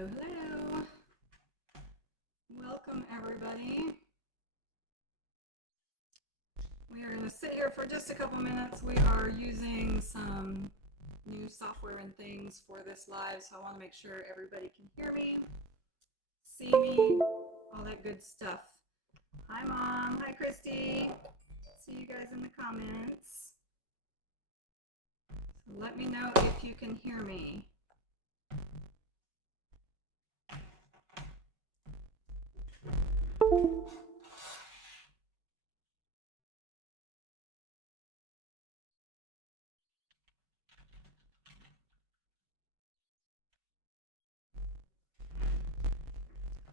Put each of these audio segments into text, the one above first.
Hello, hello. Welcome, everybody. We are going to sit here for just a couple minutes. We are using some new software and things for this live, so I want to make sure everybody can hear me, see me, all that good stuff. Hi, Mom. Hi, Christy. See you guys in the comments. So let me know if you can hear me.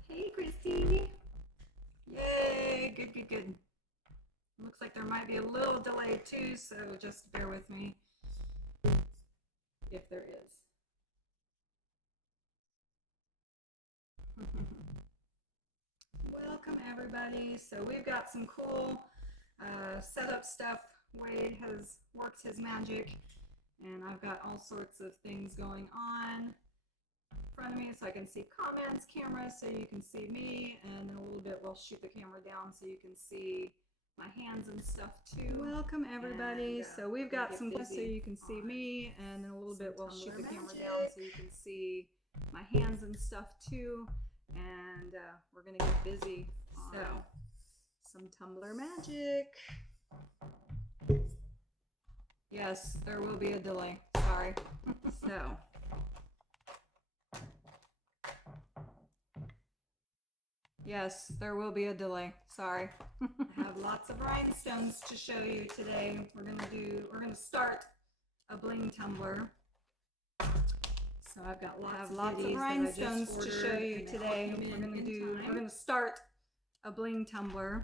Hey, Christy. Yay, good, good, good. Looks like there might be a little delay too, so just bear with me if there is. Welcome, everybody. So we've got some cool setup stuff. Wade has worked his magic, and I've got all sorts of things going on in front of me so I can see comments, cameras so you can see me, and in a little bit we'll shoot the camera down so you can see my hands and stuff too. Welcome, everybody. So we've got some so you can see me, and in a little bit we'll shoot the camera down so you can see my hands and stuff too. And we're gonna get busy. So some Tumbler magic. Yes, there will be a delay. Sorry. So yes, there will be a delay. Sorry. I have lots of rhinestones to show you today. We're gonna start a bling tumbler. So I've got lots of rhinestones to show you today. We're gonna start a bling tumbler.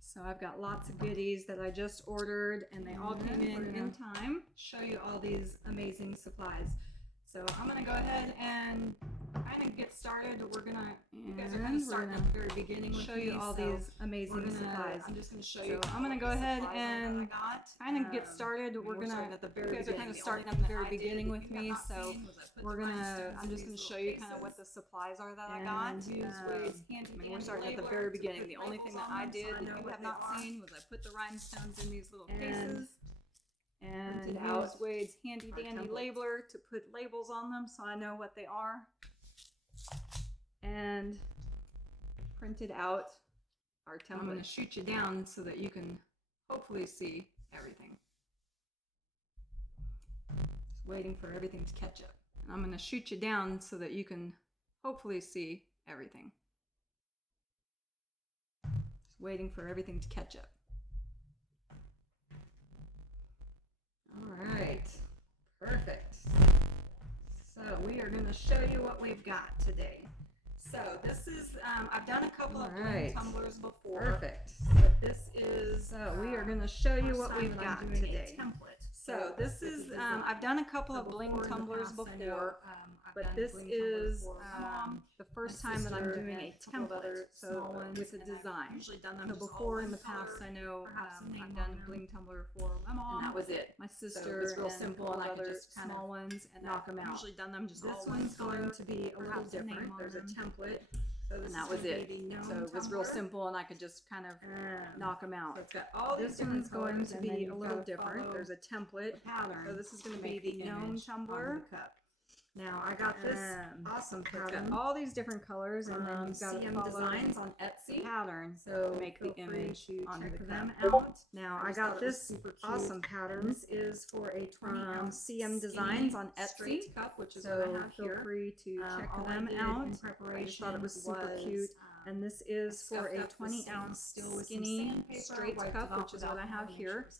So I've got lots of goodies that I just ordered, and they all came in time. Show you all these amazing supplies. So I'm gonna go ahead and kind of get started. You guys are kind of starting at the very beginning with show you all these amazing supplies. I'm just gonna show you. So I'm gonna go ahead and kind of get started. You guys are kind of starting at the very beginning with me. So I'm just gonna show you kind of what the supplies are that I got. We're starting at the very beginning. The only thing that I did that you have not seen was I put the rhinestones in these little cases. And use Wade's handy dandy labeler to put labels on them so I know what they are. And printed out our template. I'm going to shoot you down so that you can hopefully see everything. Just waiting for everything to catch up. And I'm going to shoot you down so that you can hopefully see everything. Just waiting for everything to catch up. All right, perfect. So we are going to show you what we've got today. So this is, I've done a couple of bling tumblers before. Perfect. But this is, we are going to show you what we've got today. So this is, I've done a couple of bling tumblers before, but this is the first time that I'm doing a template, so with a design. So before in the past, I know I've done a bling tumbler for my mom. And that was it. My sister, it's real simple, and I could just small ones and knock them out. I've usually done them just this one's going to be a little different. There's a template. And that was it. So it was real simple, and I could just kind of knock them out. So it's got all this one's going to be a little different. There's a template pattern. So this is going to be the Gnome tumbler. Now I got this awesome pattern. It's got all these different colors, and then you've got CM Designs on Etsy pattern. So make the image onto the them out. Now I got this awesome pattern. This is for a 20-ounce CM Designs on Etsy cup, which is what I have here. Feel free to check them out. I just thought it was super cute. And this is for a 20-ounce skinny straight cup, which is what I have here.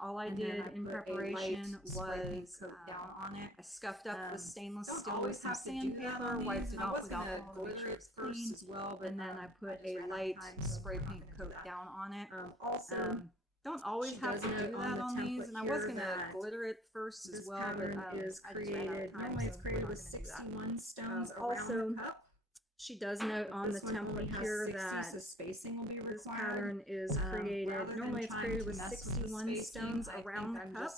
All I did in preparation was I scuffed up the stainless steel with some sandpaper, wiped it off with alcohol to make sure it's clean, and then I put a light spray paint coat down on it. Don't always have to do that on these, and I was going to glitter it first as well, but normally it's created with 61 stones around the cup. She does note on the template here that spacing will be required. This pattern is created, normally it's created with 61 stones around the cup,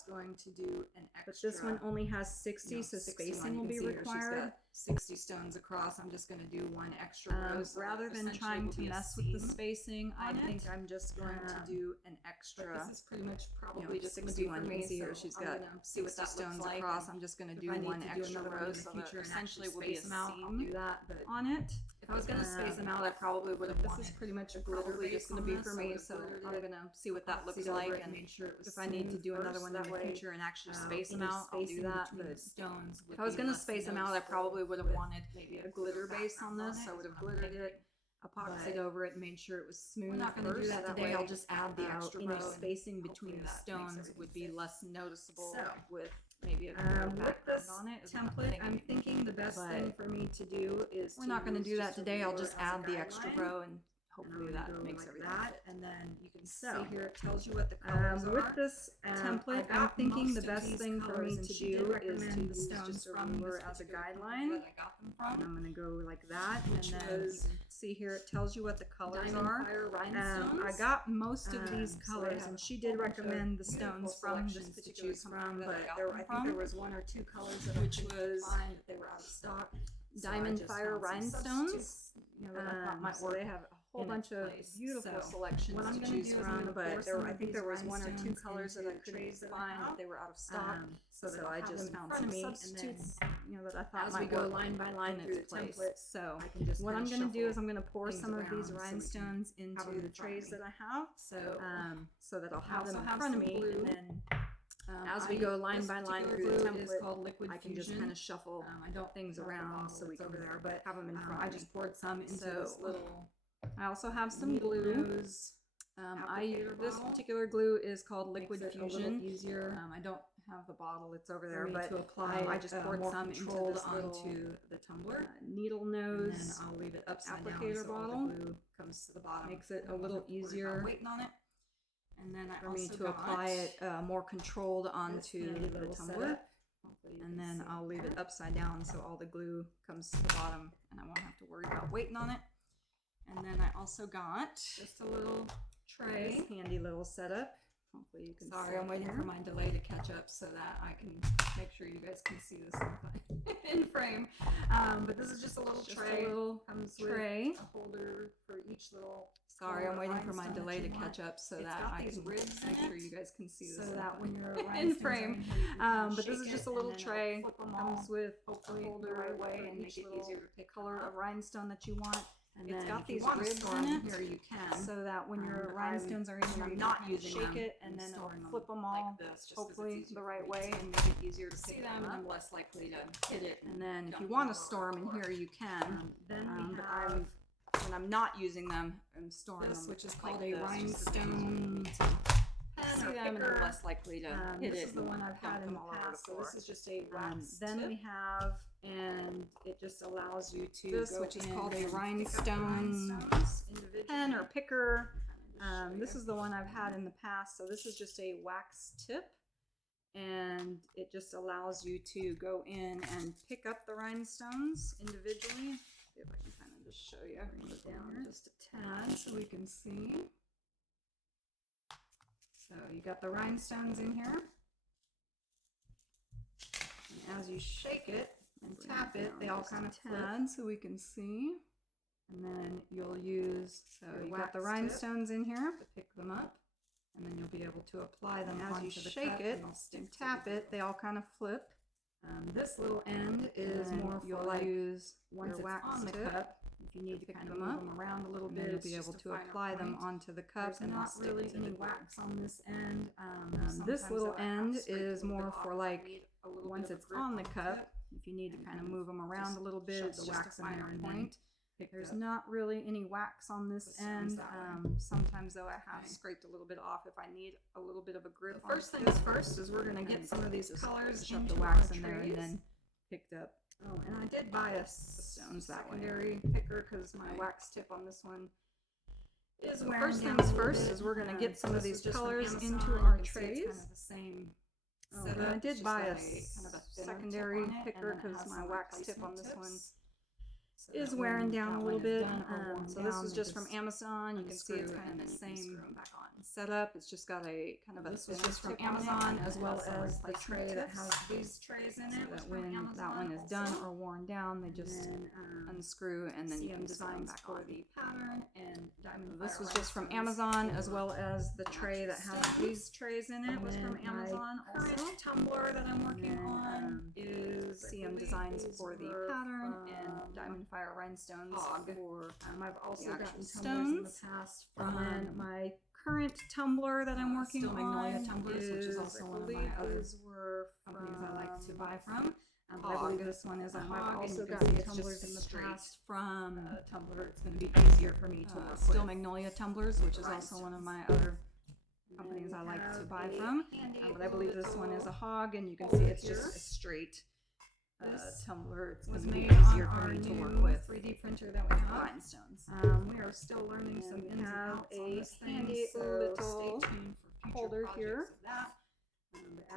but this one only has 60, so spacing will be required. 60 stones across, I'm just going to do one extra row. So rather than trying to mess with the spacing, I think I'm just going to do an extra. This is pretty much probably just 61. You can see here so she's got 60 stones across. I'm just going to do one extra row, so that essentially will be a seam on it. If I was going to space them out, I probably would have wanted. This is pretty much probably just going to be for me, so I'm going to see what that looks like, and if I need to do another one in the future and actually space them out, I'll do that. But if I was going to space them out, I probably would have wanted maybe a glitter base on this. I would have glittered it, epoxied over it, and made sure it was smooth. We're not going to do that today. I'll just add the extra row. Any spacing between the stones would be less noticeable with maybe a with this on it template. I'm thinking the best thing for me to do is we're not going to do that today. I'll just add the extra row, and hopefully that makes everything fit. And then you can see here it tells you what the colors are. With this template, I'm thinking the best thing for me to do is to use just a ruler as a guideline. And I'm going to go like that, and then see here it tells you what the colors are. I got most of these colors, and she did recommend the stones from this particular company, but I think there was one or two colors that which was they were out of stock. Diamond Fire Rhinestones. That I thought might work. They have a whole bunch of beautiful selections to choose from, but I think there was one or two colors that I couldn't find that they were out of stock. So I just found some substitutes, that I thought might go line by line through the template. So what I'm going to do is I'm going to pour some of these rhinestones into the trays that I have, so that I'll have them in front of me, and then as we go line by line through the template, I can just kind of shuffle things around so we can have them in front. I just poured some into this little. I also have some glue. This particular glue is called Liquid Fusion. I don't have the bottle; it's over there. But to apply, I just poured some into this onto the tumbler. Needle nose. And then I'll leave it upside applicator down, so bottle. all the glue comes to the bottom. Makes it a little easier. Waiting on it. And then for me to apply it more controlled onto the tumbler, and then I'll leave it upside down so all the glue comes to the bottom, and I won't have to worry about waiting on it. And then I also got just a little tray, handy little setup. Hopefully you can. Sorry, I'm waiting for my delay to catch up so that I can make sure you guys can see this in frame. But this is just a little tray. Comes with a holder for each little. Sorry, I'm waiting for my delay to catch up so that I can make sure you guys can see this. So that when you're in frame. But this is just a little tray. Comes with a holder and make it easier to pick color of rhinestone that you want. And it's got these ribs in it, here you can, so that when your rhinestones are in here, you not shake it, and then it'll flip them all, like this, hopefully the right way, and make it easier to see them, and I'm less likely to hit it. And then if you want to store them in here, you can. When I'm not using them, I'm storing them, which is called a rhinestone. See them, and I'm less likely to hit it. This is the one I've had in the past, so this is just a wax Then we have, and it just allows you to this, which is called a rhinestone pen or picker. This is the one I've had in the past, so this is just a wax tip, and it just allows you to go in and pick up the rhinestones individually. See if I can kind of just show you. Bring it down just a tad so we can see. So you got the rhinestones in here, and as you shake it and tap it, they all kind of flip so we can see. And then you'll use you got the rhinestones in here to pick them up, and then you'll be able to apply them as you shake it and tap it. They all kind of flip. This little end is more for you'll use once your it's wax on the tip. cup. If you need to kind pick of them up, move them around a little bit, you'll be able to apply them onto the cup. There's not really any wax on this end. This little end is more for like once it's on the cup. If you need to kind of move them around a little bit, it's the wax in there and point. There's not really any wax on this end. Sometimes though I have scraped a little bit off if I need a little bit of a grip. First things first is we're gonna get some of these colors, shove the wax in there, and then picked up. Oh, and I did buy a secondary picker because my wax tip on this one is wearing First things first is we're going to get some of these colors into our trays. Kind of the same. And I did buy a secondary picker because my wax tip on this one is wearing down a little bit. So this was just from Amazon. You can see it's kind of the same setup. It's just got a kind of a. This was just from Amazon, as well as the tray that has these trays in it. So that when that one is done or worn down, they just unscrew and then you can design back for on. the pattern and diamond. This was just from Amazon, as well as the tray that has these trays in it was from Amazon also. Current tumbler that I'm working on is CM designs for the pattern and diamond fire rhinestones for I've also gotten tumblers stones in the past from my current tumbler that I'm working Steel Magnolia on tumblers, which is also one of my other were companies I like to buy from. I believe this one is a hog. I've also and you can gotten see it's tumblers just in the straight, past from tumbler. It's going to be easier for me to work Steel with. Magnolia tumblers, which is also one of my other companies I like to buy from. But I believe this one is a hog, and you can see it's just a straight tumbler. It's going to be easier for me to work with 3D printer that we have. rhinestones. We are still learning some ins and outs on a this thing, handy so little stay tuned for future holder projects here. of that.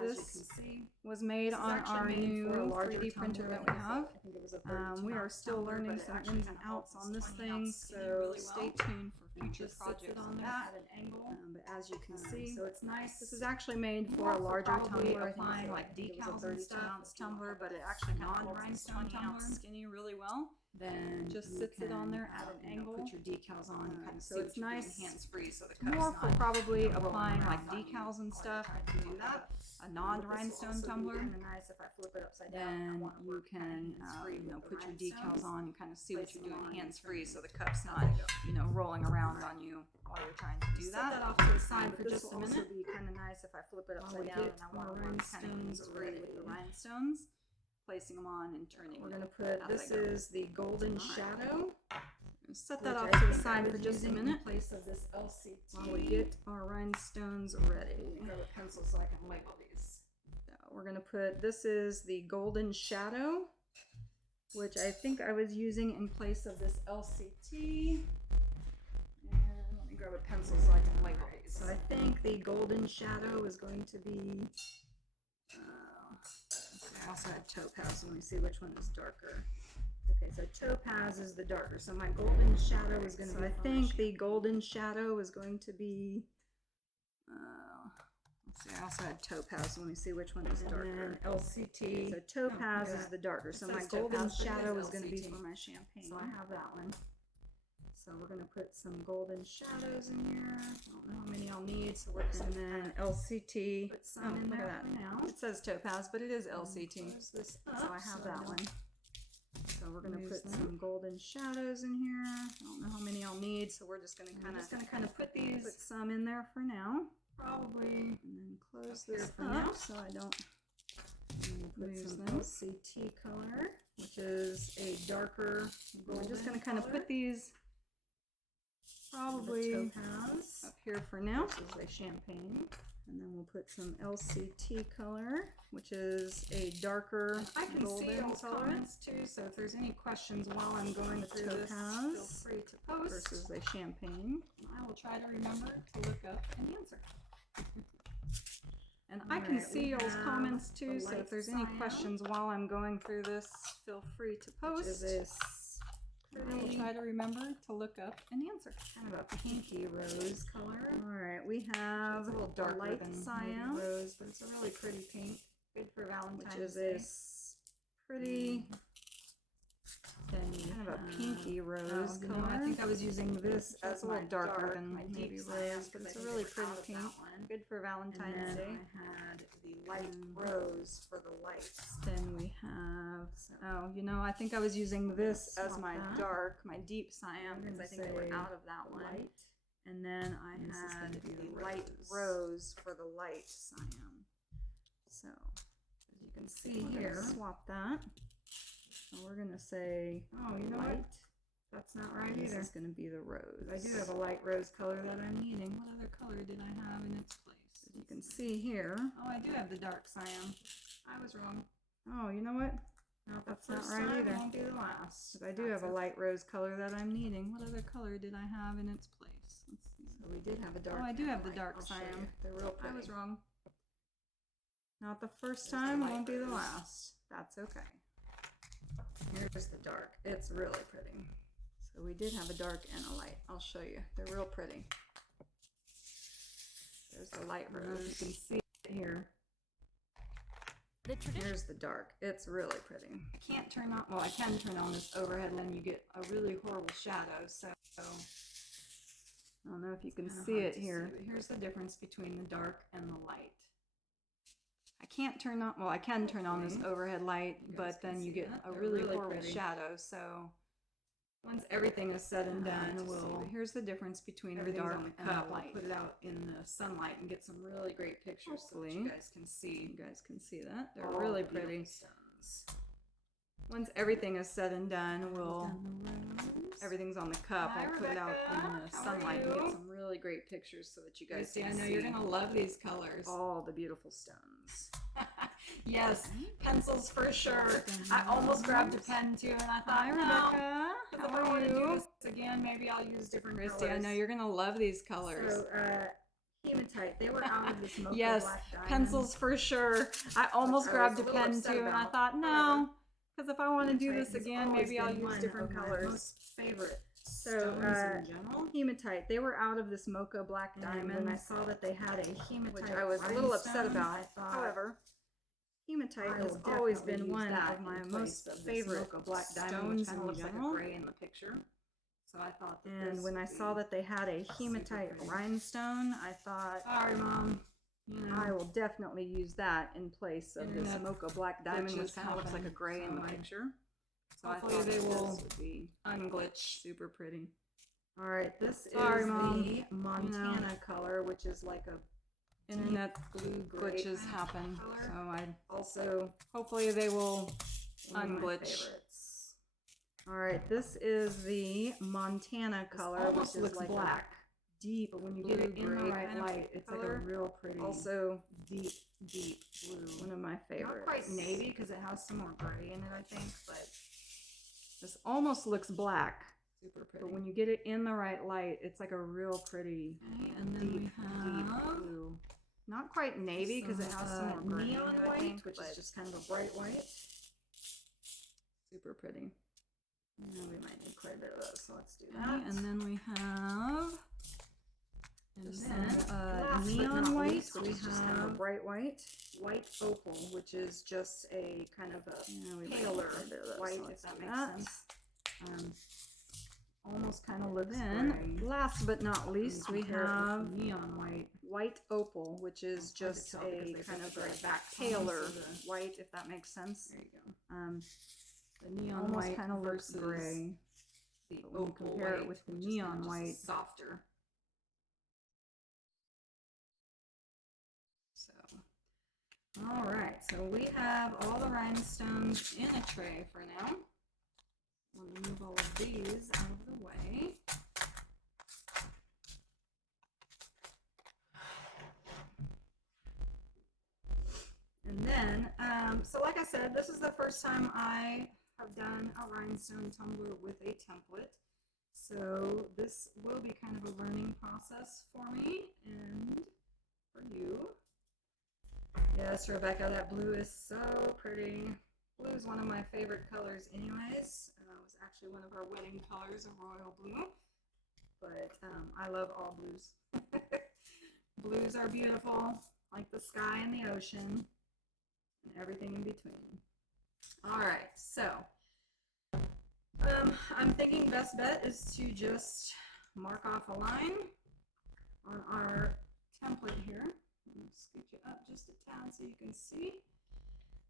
As you can see, was made on our new 3D printer that we have. I think it was a We are still learning some ins and outs on this thing, so stay tuned for future projects on on there that. at an angle. But as you can see, So it's nice. this is actually made for a larger Probably tumbler. I think applying it's like it was decals a and 32 stuff. ounce tumbler, but it actually kind of holds this Non-rhinestone 20 ounce tumbler. skinny really well. Then Just you sits it on can, there at an angle. Put your decals on and kind of So see it's what you're nice. doing hands-free, so the cup's More for not probably rolling applying like around on you decals and while stuff. you're trying to do that. A non-rhinestone tumbler. Nice if I flip it upside down. Then you can put your decals on and kind of see what you're doing hands-free, so the cup's not rolling around on you while you're trying to do Set that. that off to the side for This just a will also minute. be kind of nice if I flip it While upside we down get and I want our to work kind of rhinestones hands-free with the ready. rhinestones, placing them on and turning. We're gonna put, this is the Golden Shadow. Set that which off I to the think I side was for just a using in minute place of this LCT. while we get our rhinestones ready. Grab a pencil so I can label these. So we're gonna put, this is the Golden Shadow, which I think I was using in place of this LCT. And let me grab a pencil so I can label these. So I think the Golden Shadow is going to be, I also had Topaz. Let me see which one is darker. Okay, so Topaz is the darker. So my Golden Shadow is going to be. I think the Golden Shadow is going to be. Let's see. I also had Topaz. Let me see which one is darker. LCT. So Topaz is the darker. So my Golden Shadow is going to be for my champagne. So I have that one. So we're going to put some golden shadows in here. I don't know how many I'll need. So we're just and then LCT. put some in look there at for that. now. It says Topaz, but it is LCT. Close this So up I have so that I one. So we're gonna lose put them. some golden shadows in here. I don't know how many I'll need, so we're just gonna kind of put these put some in there for now, probably and then close here this for up now. so I don't put lose some them. LCT color, which is a darker golden. We're just gonna kind of color. put these The probably Topaz. up here for now, This is a champagne. and then we'll put some LCT color, which is a darker I can see golden y'all's color comments too, so if there's any questions while I'm going through this, feel Topaz free to post. versus a champagne. I will try to remember to look up and answer. And I can Alright, see we y'all's have comments the too, so light if there's any cyan, questions while I'm going through this, feel free to Which is post. this I will try to remember to look up and answer. kind of a pinky rose color. Alright, we have It's a little darker light than cyan, maybe rose, but it's a really pretty pink. Good for Valentine's which is Day. this pretty Then we kind of a have- pinky rose oh, you know, color. I think I was using this It's as a little my darker dark, than my maybe deep cyan, rose, but because it's I a think really it's pretty out of pink. that one. Good for And Valentine's then Day. I had the light rose for the lights. Then we have, oh, you know, I think I was using this as Swap my that. dark, my deep cyan, I'm because I gonna think they were say out of that one. Light. And then I And this is had gonna be the the light rose for the light cyan. So, As you can see we're here. gonna swap that. And we're gonna say Oh, you know light. what? That's not right This either. is gonna be the rose. I do have a light rose color that I'm needing. What other color did I have in its place? As you can see here. Oh, I do have the dark cyan. I was wrong. Oh, you know what? No, That's not first right time either. won't be the last. 'Cause I do have a light rose color that I'm needing. What other color did I have in its place? Let's see. So we did have a dark. Oh, I do and a have the light. dark I'll show cyan. you. They're real I pretty. was wrong. Not the first There's the time, light won't be the rose. last. That's okay. Here's the dark. It's really pretty. So we did have a dark and a light. I'll show you. They're real pretty. There's the light rose. You can see it here. Here's the dark. It's really pretty. I can't turn on, well, I can turn on this overhead, and then you get a really horrible shadow. So I don't know if you can see it here. See, here's the difference between the dark and the light. I can't turn on, well, I can turn on this overhead light, but then you get a really horrible shadow. So once everything is said and done, here's the difference between the dark and the light. We'll put it out in the sunlight and get some really great pictures so that you guys can see. You guys can see that. They're really pretty. Stones. Once everything is said and done, everything's on the cup. I'll put it out in the sunlight and get some really great pictures so that you guys can see. I know you're gonna love these colors. All the beautiful stones. Yes, pencils for sure. I almost grabbed a pen too, and I thought, hi, Rebecca. If I want to do this again, maybe I'll use different colors. I know you're gonna love these colors. So, hematite. They were out of this mocha yes, black diamond. Pencils for sure. I almost grabbed a pen too, and I thought, no. Because if I want to do this again, maybe I'll use different colors. Most favorite so, hematite. They were out of this mocha black diamond. And I saw that they had a hematite, which I was a little upset about. However, hematite has always been one of my most favorite black stones in general. general. Like a gray in the picture. So I thought. And when I saw that they had a hematite rhinestone, I thought, sorry, Mom. I will definitely use that in place of this mocha black diamond, which kind of looks like a gray in the picture. So hopefully they will be unglitch. Super pretty. All right, this is the Montana color, which is like a internet blue glitches happen. So I also hopefully they will unglitch. All right, this is the Montana color, which is like black. Deep, but when you get it in the right light, it's like a real pretty. Also deep blue. One of my favorites. Not quite navy because it has some more gray in it, I think, but this almost looks black. Super pretty. But when you get it in the right light, it's like a real pretty and then deep blue. Not quite navy because it has some more gray neon in it, white, I think, which is just kind of a bright white. Super pretty. And we might need quite a bit of those, so let's do that. And then we have neon white, which is just kind of a bright white. White opal, which is just a kind of a paler white, if that makes sense. Almost kind of looks gray. Last but not least, we have neon white opal, which is just a kind of a paler white, if that makes sense. There you go. The neon white kind of looks gray. The but when you compare it with the neon white, softer. All right, so we have all the rhinestones in a tray for now. We'll move all of these out of the way. And then, so like I said, this is the first time I have done a rhinestone tumbler with a template. So this will be kind of a learning process for me and for you. Yes, Rebecca, that blue is so pretty. Blue is one of my favorite colors anyways. It was actually one of our wedding colors, a royal blue. But I love all blues. Blues are beautiful, like the sky and the ocean, and everything in between. All right, so I'm thinking best bet is to just mark off a line on our template here. Scoot you up just a tad so you can see.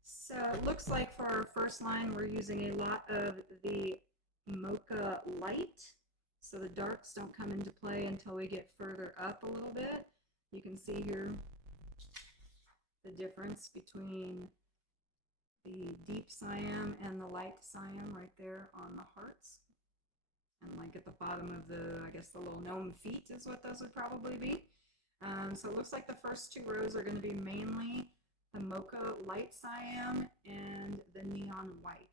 So it looks like for our first line we're using a lot of the mocha light, so the darks don't come into play until we get further up a little bit. You can see here the difference between the deep cyan and the light cyan right there on the hearts, and like at the bottom of the, I guess the little gnome feet is what those would probably be. So it looks like the first two rows are going to be mainly the mocha light cyan and the neon white.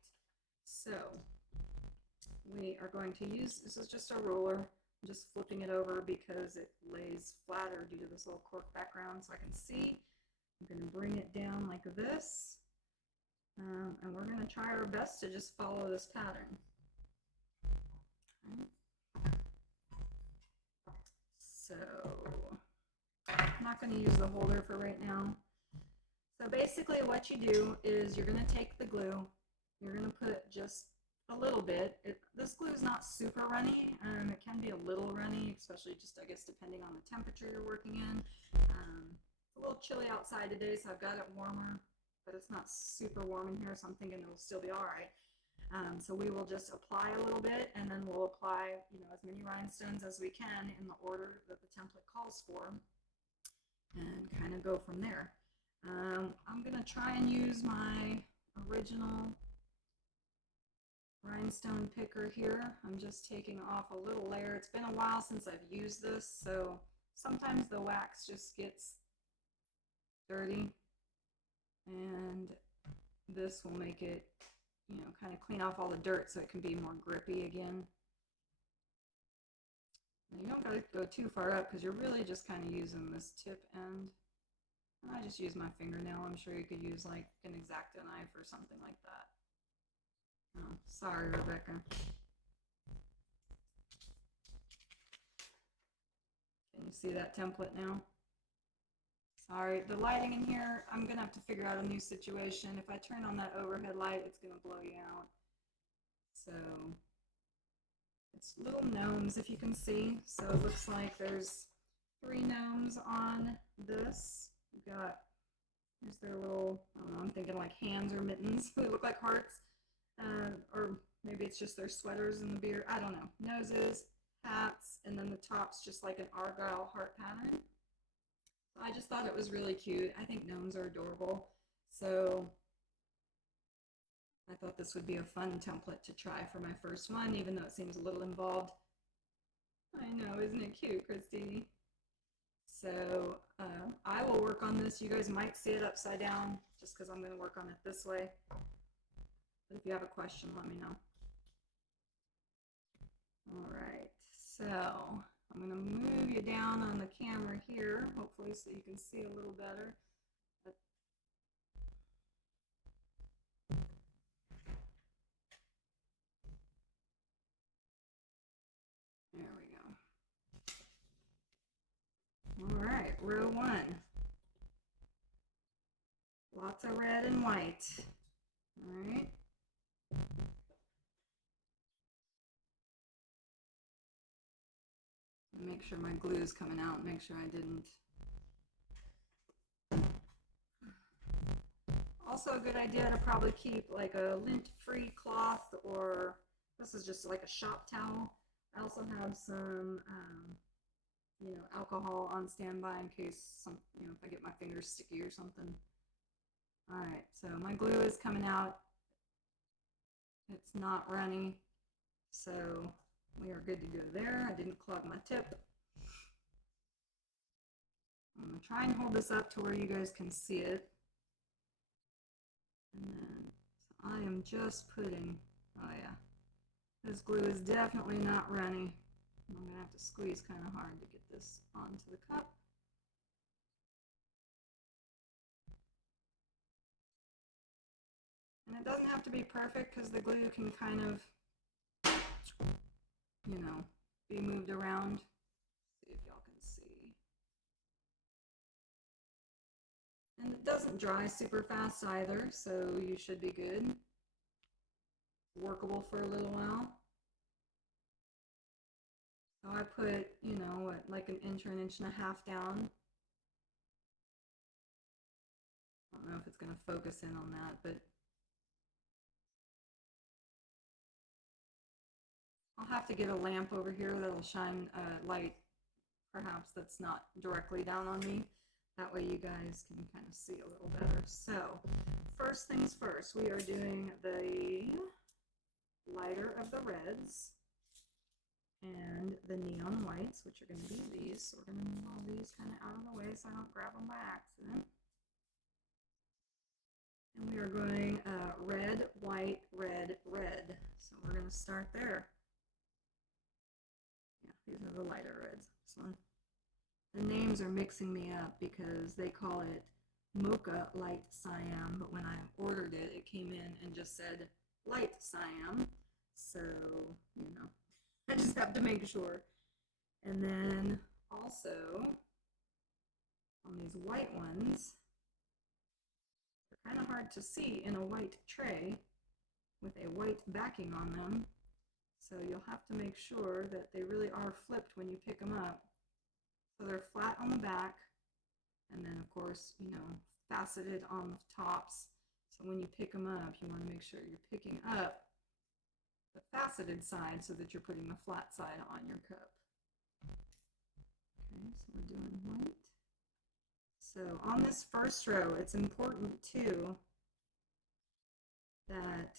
So we are going to use, this is just a ruler, I'm just flipping it over because it lays flatter due to this little cork background so I can see. I'm going to bring it down like this And we're going to try our best to just follow this pattern. So I'm not going to use the holder for right now. So basically what you do is you're going to take the glue, you're going to put just a little bit. This glue is not super runny. It can be a little runny, especially just, I guess, depending on the temperature you're working in. It's a little chilly outside today, so I've got it warmer, but it's not super warm in here, so I'm thinking it'll still be all right. So we will just apply a little bit, and then we'll apply, as many rhinestones as we can in the order that the template calls for, and kind of go from there. I'm gonna try and use my original rhinestone picker here. I'm just taking off a little layer. It's been a while since I've used this, so sometimes the wax just gets dirty, and this will make it, kind of clean off all the dirt so it can be more grippy again. And you don't got to go too far up because you're really just kind of using this tip end. I just use my fingernail. I'm sure you could use like an X-Acto knife or something like that. Oh, sorry, Rebecca. Can you see that template now? Sorry, the lighting in here, I'm going to have to figure out a new situation. If I turn on that overhead light, it's going to blow you out. So it's little gnomes, if you can see. So it looks like there's 3 gnomes on this. We've got, here's their little, I don't know, I'm thinking like hands or mittens. They look like hearts. Or maybe it's just their sweaters and the beard. I don't know. Noses, hats, and then the top's just like an argyle heart pattern. So I just thought it was really cute. I think gnomes are adorable. So I thought this would be a fun template to try for my first one, even though it seems a little involved. I know, isn't it cute, Christy? So I will work on this. You guys might see it upside down just because I'm going to work on it this way. But if you have a question, let me know. All right, so I'm going to move you down on the camera here, hopefully so you can see a little better. There we go. All right, row 1. Lots of red and white. All right. Make sure my glue is coming out. Make sure I didn't. Also a good idea to probably keep like a lint-free cloth, or this is just like a shop towel. I also have some, alcohol on standby in case if I get my fingers sticky or something. All right, so my glue is coming out. It's not runny, so we are good to go there. I didn't clog my tip. I'm going to try and hold this up to where you guys can see it. And then so I am just putting, oh yeah, this glue is definitely not runny. I'm going to have to squeeze kind of hard to get this onto the cup. And it doesn't have to be perfect because the glue can kind of, be moved around. See if y'all can see. And it doesn't dry super fast either, so you should be good. Workable for a little while. So I put, like an inch or an inch and a half down. I don't know if it's going to focus in on that, but I'll have to get a lamp over here that'll shine light, perhaps that's not directly down on me. That way you guys can kind of see a little better. So first things first, we are doing the lighter of the reds and the neon whites, which are going to be these. So we're going to move all these kind of out of the way so I don't grab them by accident. And we are going red, white, red, red. So we're going to start there. Yeah, these are the lighter reds. This one. The names are mixing me up because they call it mocha light cyan, but when I ordered it, it came in and just said light cyan. So, you know, I just have to make sure. And then also on these white ones, they're kind of hard to see in a white tray with a white backing on them. So you'll have to make sure that they really are flipped when you pick them up. So they're flat on the back, and then of course, you know, faceted on the tops. So when you pick them up, you want to make sure you're picking up the faceted side so that you're putting the flat side on your cup. Okay, so we're doing white. So on this first row, it's important too that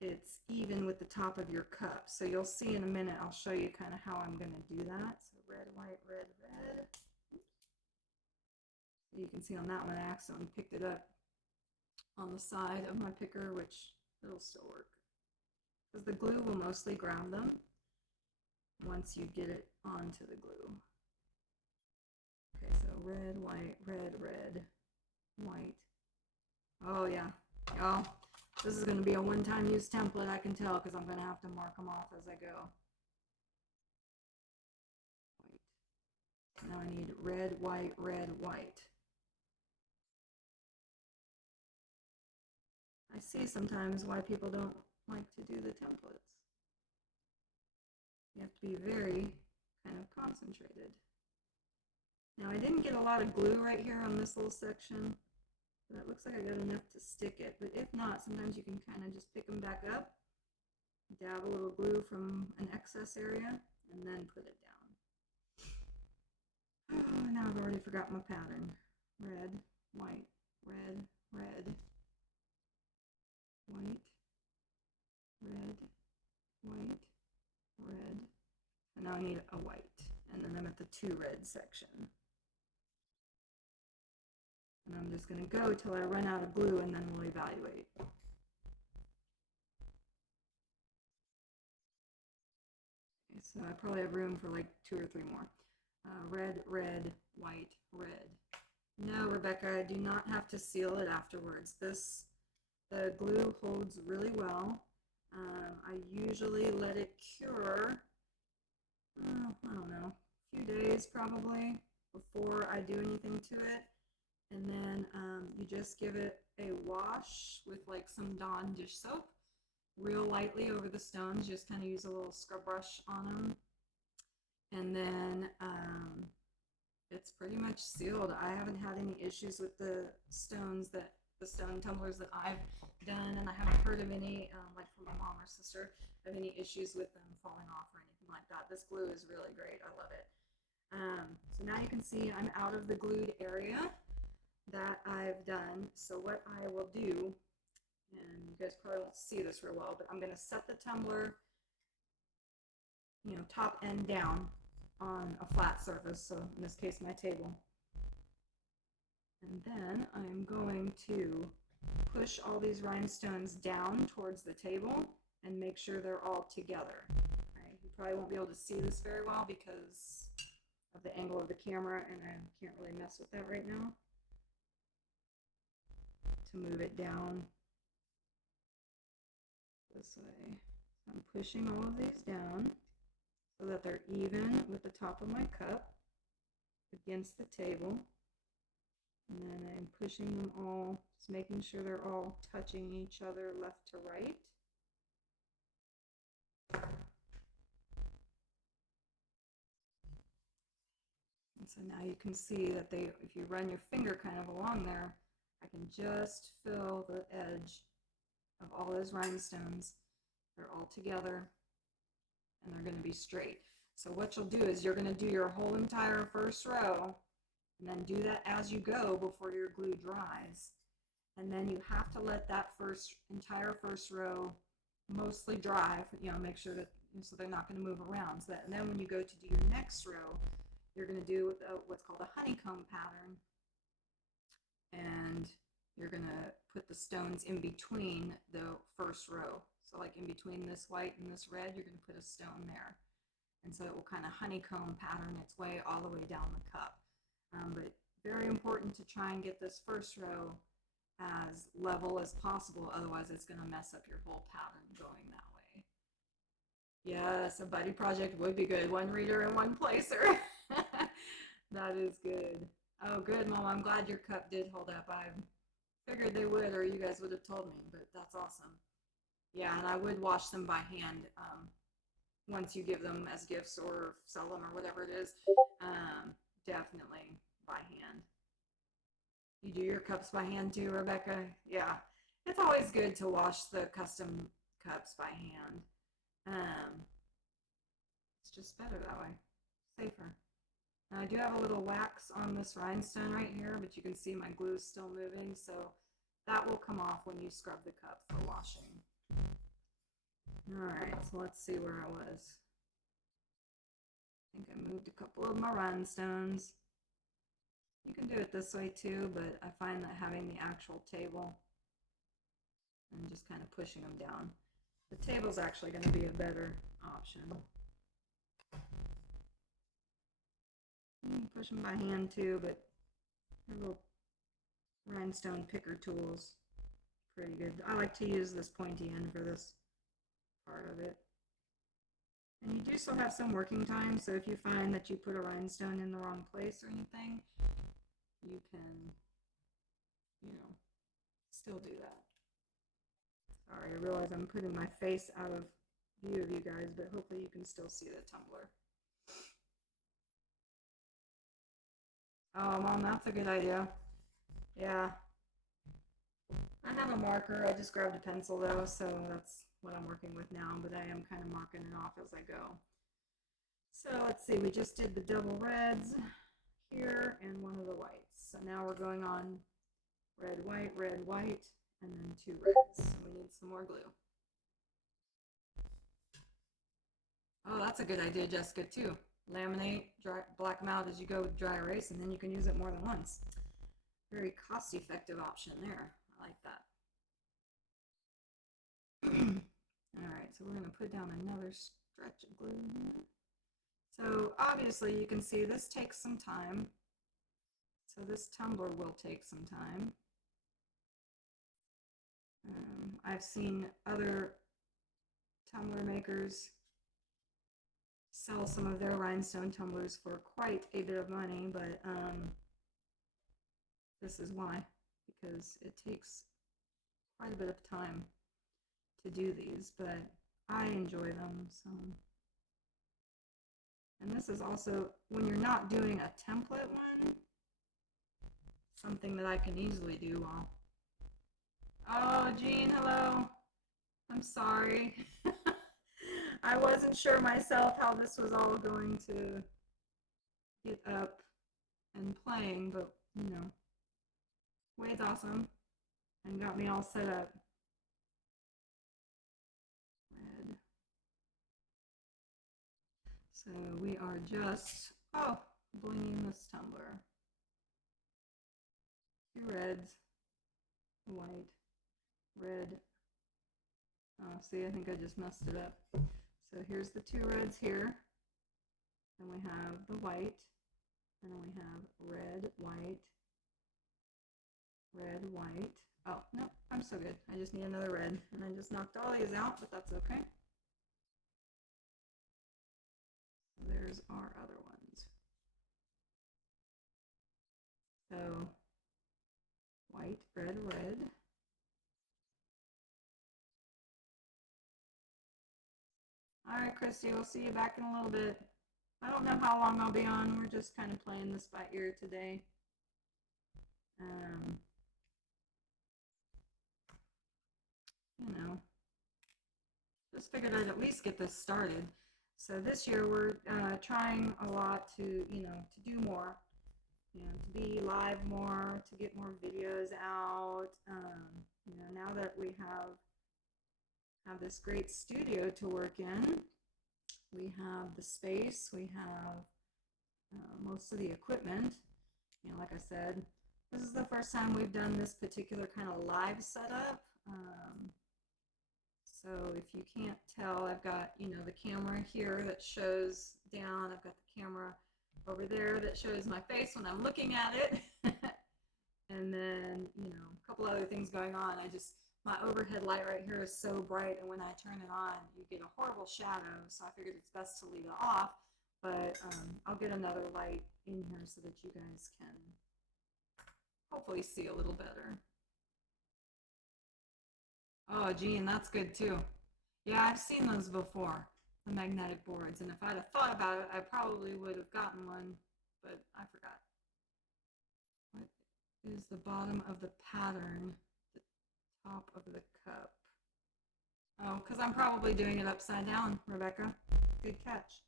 it's even with the top of your cup. So you'll see in a minute, I'll show you kind of how I'm going to do that. So red, white, red, red. You can see on that one, I accidentally picked it up on the side of my picker, which it'll still work. Because the glue will mostly grab them once you get it onto the glue. Okay, so red, white, red, red, white. Oh yeah, y'all. This is going to be a one-time use template, I can tell, because I'm going to have to mark them off as I go. White. Now I need red, white, red, white. I see sometimes why people don't like to do the templates. You have to be very kind of concentrated. Now I didn't get a lot of glue right here on this little section. But it looks like I got enough to stick it, but if not, sometimes you can kind of just pick them back up, dab a little glue from an excess area, and then put it down. Oh, now I've already forgotten my pattern. Red, white, red, red, white, red, white, red, and now I need a white, and then I'm at the 2 red section. And I'm just going to go till I run out of glue, and then we'll evaluate. Okay, so I probably have room for like 2 or 3 more. Red, red, white, red. No, Rebecca, I do not have to seal it afterwards. The glue holds really well. I usually let it cure, I don't know, a few days probably before I do anything to it. And then you just give it a wash with like some Dawn dish soap real lightly over the stones. Just kind of use a little scrub brush on them. And then it's pretty much sealed. I haven't had any issues with the stones the stone tumblers that I've done, and I haven't heard of any, like from my mom or sister, of any issues with them falling off or anything like that. This glue is really great. I love it. So now you can see I'm out of the glued area that I've done. So what I will do, and you guys probably won't see this real well, but I'm going to set the tumbler, you know, top and down on a flat surface, so in this case my table. And then I'm going to push all these rhinestones down towards the table and make sure they're all together. Right? You probably won't be able to see this very well because of the angle of the camera, and I can't really mess with that right now. To move it down this way. So I'm pushing all of these down so that they're even with the top of my cup against the table. And then I'm pushing them all, just making sure they're all touching each other left to right. And so now you can see that if you run your finger kind of along there, I can just feel the edge of all those rhinestones. They're all together and they're going to be straight. So what you'll do is you're going to do your whole entire first row, and then do that as you go before your glue dries. And then you have to let that entire first row mostly dry, you know, make sure that, so they're not going to move around. So that, and then when you go to do your next row, you're going to do what's called a honeycomb pattern. And you're going to put the stones in between the first row. So like in between this white and this red, you're going to put a stone there. And so it will kind of honeycomb pattern its way all the way down the cup. But very important to try and get this first row as level as possible, otherwise it's going to mess up your whole pattern going that way. Yes, a buddy project would be good. One reader and one placer. That is good. Oh, good, Mom. I'm glad your cup did hold up. I figured they would, or you guys would have told me, but that's awesome. Yeah, and I would wash them by hand once you give them as gifts or sell them or whatever it is. Definitely by hand. You do your cups by hand too, Rebecca? Yeah. It's always good to wash the custom cups by hand. It's just better that way. Safer. Now I do have a little wax on this rhinestone right here, but you can see my glue is still moving, so that will come off when you scrub the cup for washing. Alright, so let's see where I was. I think I moved a couple of my rhinestones. You can do it this way too, but I find that having the actual table and just kind of pushing them down. The table's actually going to be a better option. You can push them by hand too, but they're little rhinestone picker tools. Pretty good. I like to use this pointy end for this part of it. And you do still have some working time, so if you find that you put a rhinestone in the wrong place or anything, you can, still do that. Sorry, I realize I'm putting my face out of view of you guys, but hopefully you can still see the tumbler. Oh, Mom, that's a good idea. Yeah. I have a marker. I just grabbed a pencil though, so that's what I'm working with now, but I am kind of marking it off as I go. So let's see, we just did the double reds here and one of the whites. So now we're going on red, white, and then 2 reds. So we need some more glue. Oh, that's a good idea, Jessica, too. Laminate, black them out as you go with dry erase, and then you can use it more than once. Very cost-effective option there. I like that. Alright, so we're going to put down another stretch of glue here. So obviously you can see this takes some time. So this tumbler will take some time. I've seen other tumbler makers sell some of their rhinestone tumblers for quite a bit of money, but this is why, because it takes quite a bit of time to do these, but I enjoy them. So, and this is also, when you're not doing a template one, something that I can easily do while. Oh, Jean, hello. I'm sorry. I wasn't sure myself how this was all going to get up and playing, but Wade's awesome and got me all set up. Red. So we are just, blinging this tumbler. 2 reds, white, red. Oh, see, I think I just messed it up. So here's the 2 reds here. Then we have the white. And then we have red, white, red, white. Oh, no, I'm so good. I just need another red. And I just knocked all these out, but that's okay. There's our other ones. So white, red, red. All right, Christy, we'll see you back in a little bit. I don't know how long I'll be on. We're just kind of playing this by ear today. Just figured I'd at least get this started. So this year we're trying a lot to, to do more, to be live more, to get more videos out. Now that we have this great studio to work in, we have the space, we have most of the equipment. Like I said, this is the first time we've done this particular kind of live setup. So if you can't tell, I've got, the camera here that shows down. I've got the camera over there that shows my face when I'm looking at it. And then, you know, a couple other things going on. My overhead light right here is so bright, and when I turn it on, you get a horrible shadow, so I figured it's best to leave it off, but I'll get another light in here so that you guys can hopefully see a little better. Oh, Gene, that's good too. Yeah, I've seen those before, the magnetic boards, and if I'd have thought about it, I probably would have gotten one, but I forgot. What is the bottom of the pattern? The top of the cup. Oh, because I'm probably doing it upside down, Rebecca. Good catch.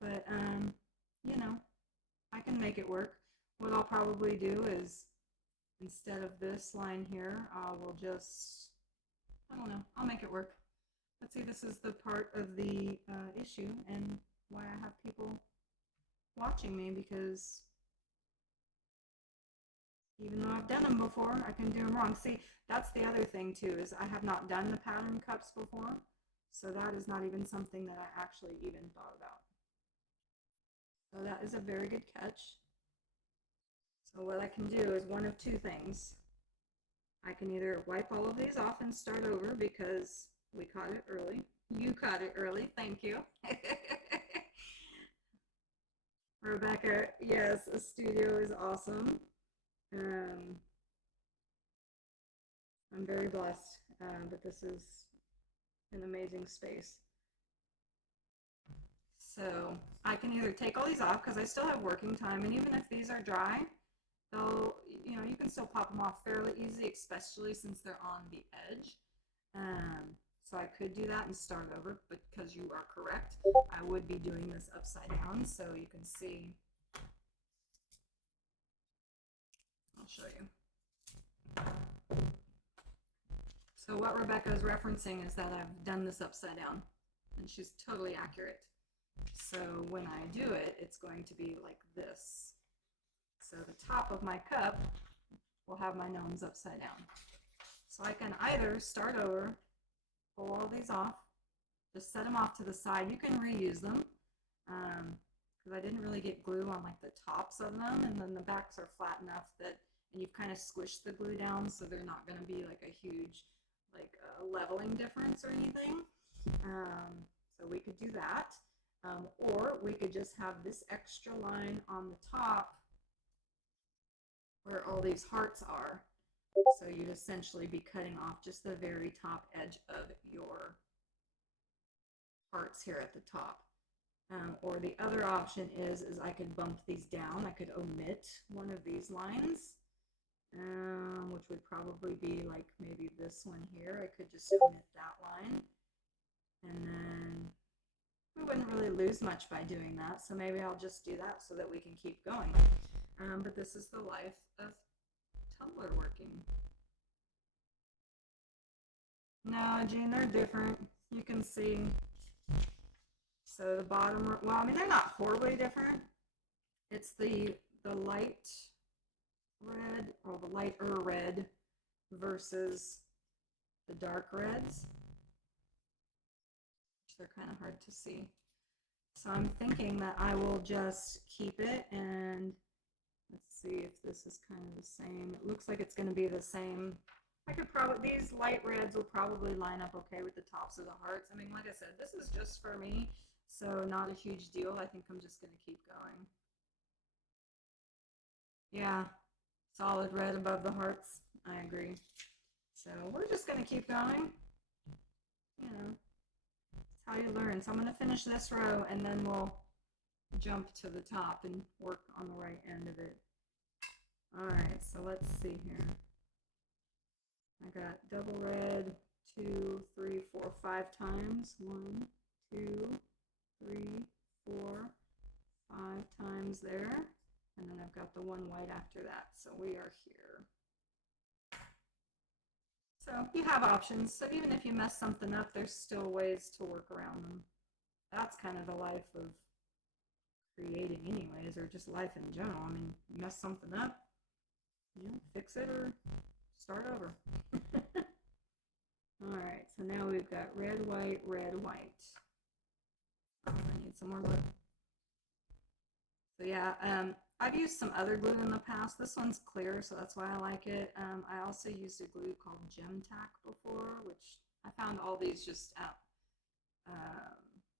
But, you know, I can make it work. What I'll probably do is, instead of this line here, I will just, I don't know, I'll make it work. Let's see, this is the part of the issue and why I have people watching me, because even though I've done them before, I can do them wrong. See, that's the other thing too, is I have not done the pattern cups before, so that is not even something that I actually even thought about. So that is a very good catch. So what I can do is one of two things. I can either wipe all of these off and start over because we caught it early. You caught it early, thank you. Rebecca, yes, a studio is awesome. I'm very blessed, but this is an amazing space. So I can either take all these off because I still have working time, and even if these are dry, they'll, you know, you can still pop them off fairly easy, especially since they're on the edge. So I could do that and start over, but because you are correct, I would be doing this upside down, so you can see. I'll show you. So what Rebecca is referencing is that I've done this upside down, and she's totally accurate. So when I do it, it's going to be like this. So the top of my cup will have my gnomes upside down. So I can either start over, pull all these off, just set them off to the side. You can reuse them because I didn't really get glue on like the tops of them, and then the backs are flat enough that, and you've kind of squished the glue down, so they're not going to be like a huge like leveling difference or anything. So we could do that, or we could just have this extra line on the top where all these hearts are. So you'd essentially be cutting off just the very top edge of your hearts here at the top. Or the other option is I could bump these down. I could omit one of these lines, which would probably be like maybe this one here. I could just omit that line. And then we wouldn't really lose much by doing that. So maybe I'll just do that so that we can keep going. But this is the life of Tumbler working. No, Jean, they're different. You can see. So the bottom, well, I mean, they're not horribly different. It's the light red, or the lighter red versus the dark reds. They're kind of hard to see. So I'm thinking that I will just keep it, and let's see if this is kind of the same. It looks like it's going to be the same. I could probably, these light reds will probably line up okay with the tops of the hearts. I mean, like I said, this is just for me, so not a huge deal. I think I'm just going to keep going. Yeah, solid red above the hearts. I agree. So we're just going to keep going. You know, that's how you learn. So I'm going to finish this row, and then we'll jump to the top and work on the right end of it. All right, so let's see here. I got double red 2, 3, 4, 5 times. 1, 2, 3, 4, 5 times there. And then I've got the one white after that. So we are here. So you have options. So even if you mess something up, there's still ways to work around them. That's kind of the life of creating anyways, or just life in general. I mean, you mess something up, you know, fix it or start over. All right, so now we've got red, white, red, white. I need some more glue. So yeah, I've used some other glue in the past. This one's clear, so that's why I like it. I also used a glue called Gem Tack before, which I found all these just at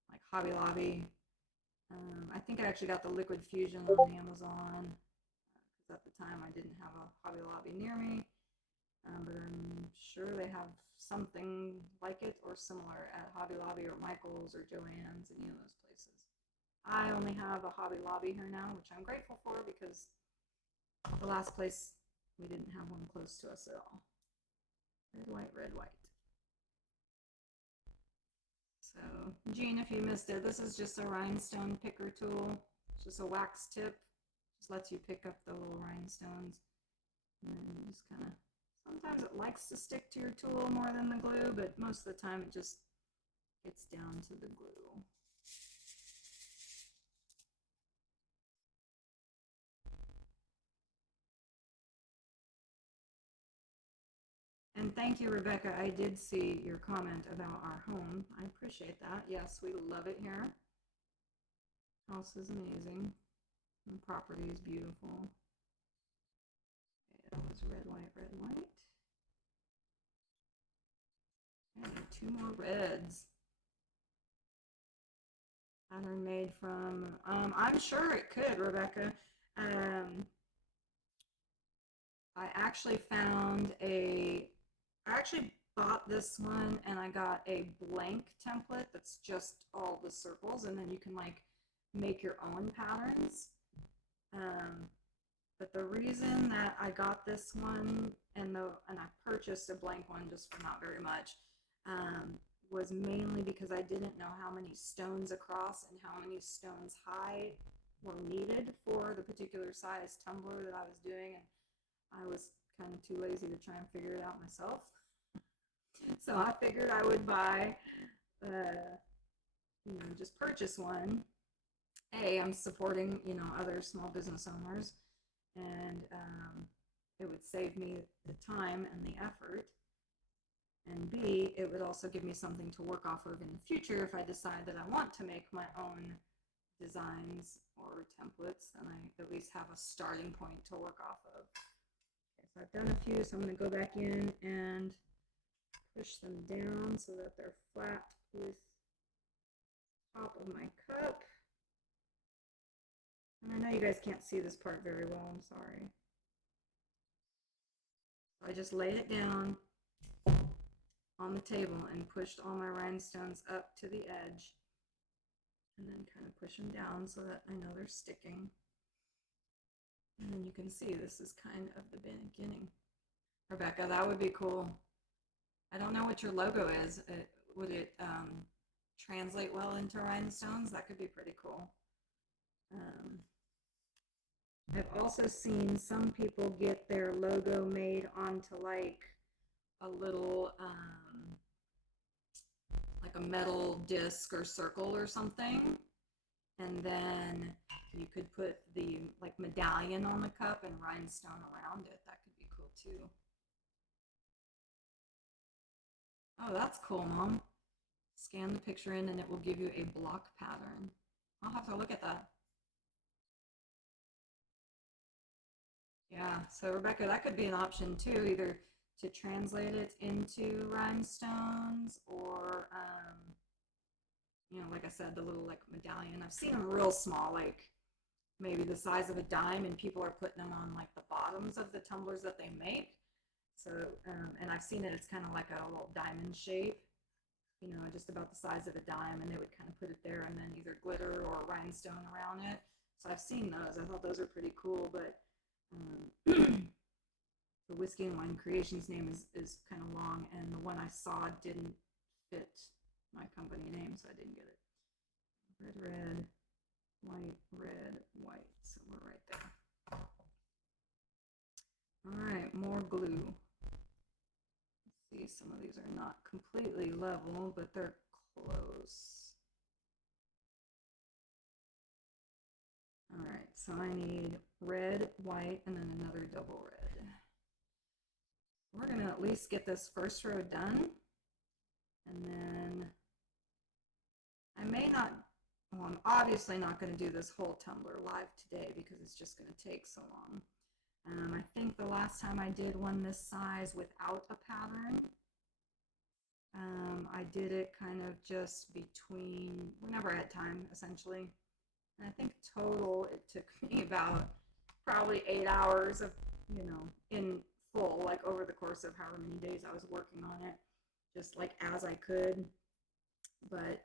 like Hobby Lobby. I think I actually got the Liquid Fusion on Amazon because at the time I didn't have a Hobby Lobby near me. But I'm sure they have something like it or similar at Hobby Lobby or Michael's or Joann's, any of those places. I only have a Hobby Lobby here now, which I'm grateful for because the last place we didn't have one close to us at all. Red, white, red, white. So, Jean, if you missed it, this is just a rhinestone picker tool. It's just a wax tip. Just lets you pick up the little rhinestones. And then you just kind of, sometimes it likes to stick to your tool more than the glue, but most of the time it just gets down to the glue. And thank you, Rebecca. I did see your comment about our home. I appreciate that. Yes, we love it here. House is amazing. And property is beautiful. Okay, that was red, white, red, white. And 2 more reds. Pattern made from, I'm sure it could, Rebecca. I actually found I actually bought this one and I got a blank template that's just all the circles, and then you can like make your own patterns. But the reason that I got this one and I purchased a blank one just for not very much was mainly because I didn't know how many stones across and how many stones high were needed for the particular size tumbler that I was doing, and I was kind of too lazy to try and figure it out myself. So I figured I would buy, just purchase one. I'm supporting, other small business owners, and it would save me the time and the effort. And B, it would also give me something to work off of in the future if I decide that I want to make my own designs or templates, then I at least have a starting point to work off of. Okay, so I've done a few, so I'm going to go back in and push them down so that they're flat with the top of my cup. And I know you guys can't see this part very well, I'm sorry. So I just laid it down on the table and pushed all my rhinestones up to the edge, and then kind of push them down so that I know they're sticking. And then you can see this is kind of the beginning. Rebecca, that would be cool. I don't know what your logo is. Would it translate well into rhinestones? That could be pretty cool. I've also seen some people get their logo made onto like a little like a metal disc or circle or something, and then you could put the like medallion on the cup and rhinestone around it. That could be cool too. Oh, that's cool, Mom. Scan the picture in and it will give you a block pattern. I'll have to look at that. Yeah, so Rebecca, that could be an option too, either to translate it into rhinestones or, like I said, the little like medallion. I've seen them real small, like maybe the size of a dime, and people are putting them on like the bottoms of the tumblers that they make. So, and I've seen it, it's kind of like a little diamond shape, just about the size of a dime, and they would kind of put it there and then either glitter or rhinestone around it. So I've seen those. I thought those are pretty cool, but the Whiskey and Wine Creations name is kind of long, and the one I saw didn't fit my company name, so I didn't get it. Red, red, white, red, white. So we're right there. All right, more glue. Let's see, some of these are not completely level, but they're close. All right, so I need red, white, and then another double red. We're going to at least get this first row done, and then I may not, well, I'm obviously not going to do this whole tumbler live today because it's just going to take so long. I think the last time I did one this size without a pattern, I did it kind of just between whenever I had time, essentially. And I think total it took me about probably 8 hours of, in full, like over the course of however many days I was working on it, just like as I could. But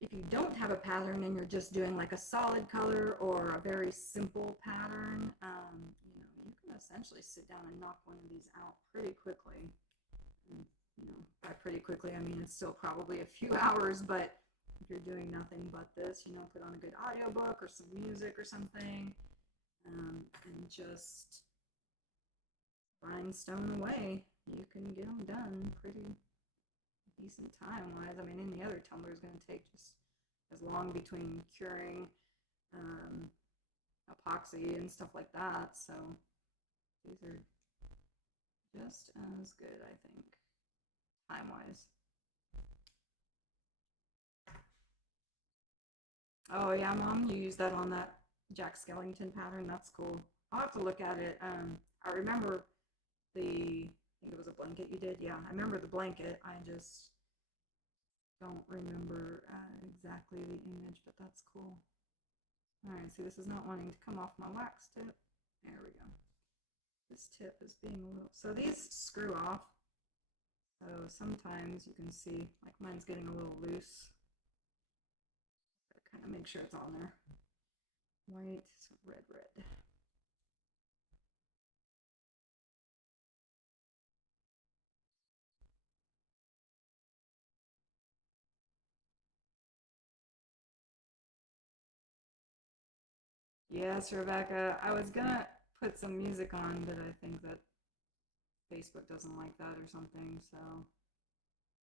if you don't have a pattern and you're just doing like a solid color or a very simple pattern, you can essentially sit down and knock one of these out pretty quickly. And, by pretty quickly, I mean it's still probably a few hours, but if you're doing nothing but this, put on a good audiobook or some music or something, and just rhinestone away, you can get them done pretty decent time wise. I mean, any other tumbler is going to take just as long between curing epoxy and stuff like that. So these are just as good, I think, time wise. Oh yeah, Mom, you use that on that Jack Skellington pattern. That's cool. I'll have to look at it. I remember I think it was a blanket you did. Yeah, I remember the blanket. I just don't remember exactly the image, but that's cool. All right, see, this is not wanting to come off my wax tip. There we go. This tip is being a little, so these screw off. So sometimes you can see, like mine's getting a little loose. Kind of make sure it's on there. White, red, red. Yes, Rebecca. I was gonna put some music on, but I think that Facebook doesn't like that or something. So,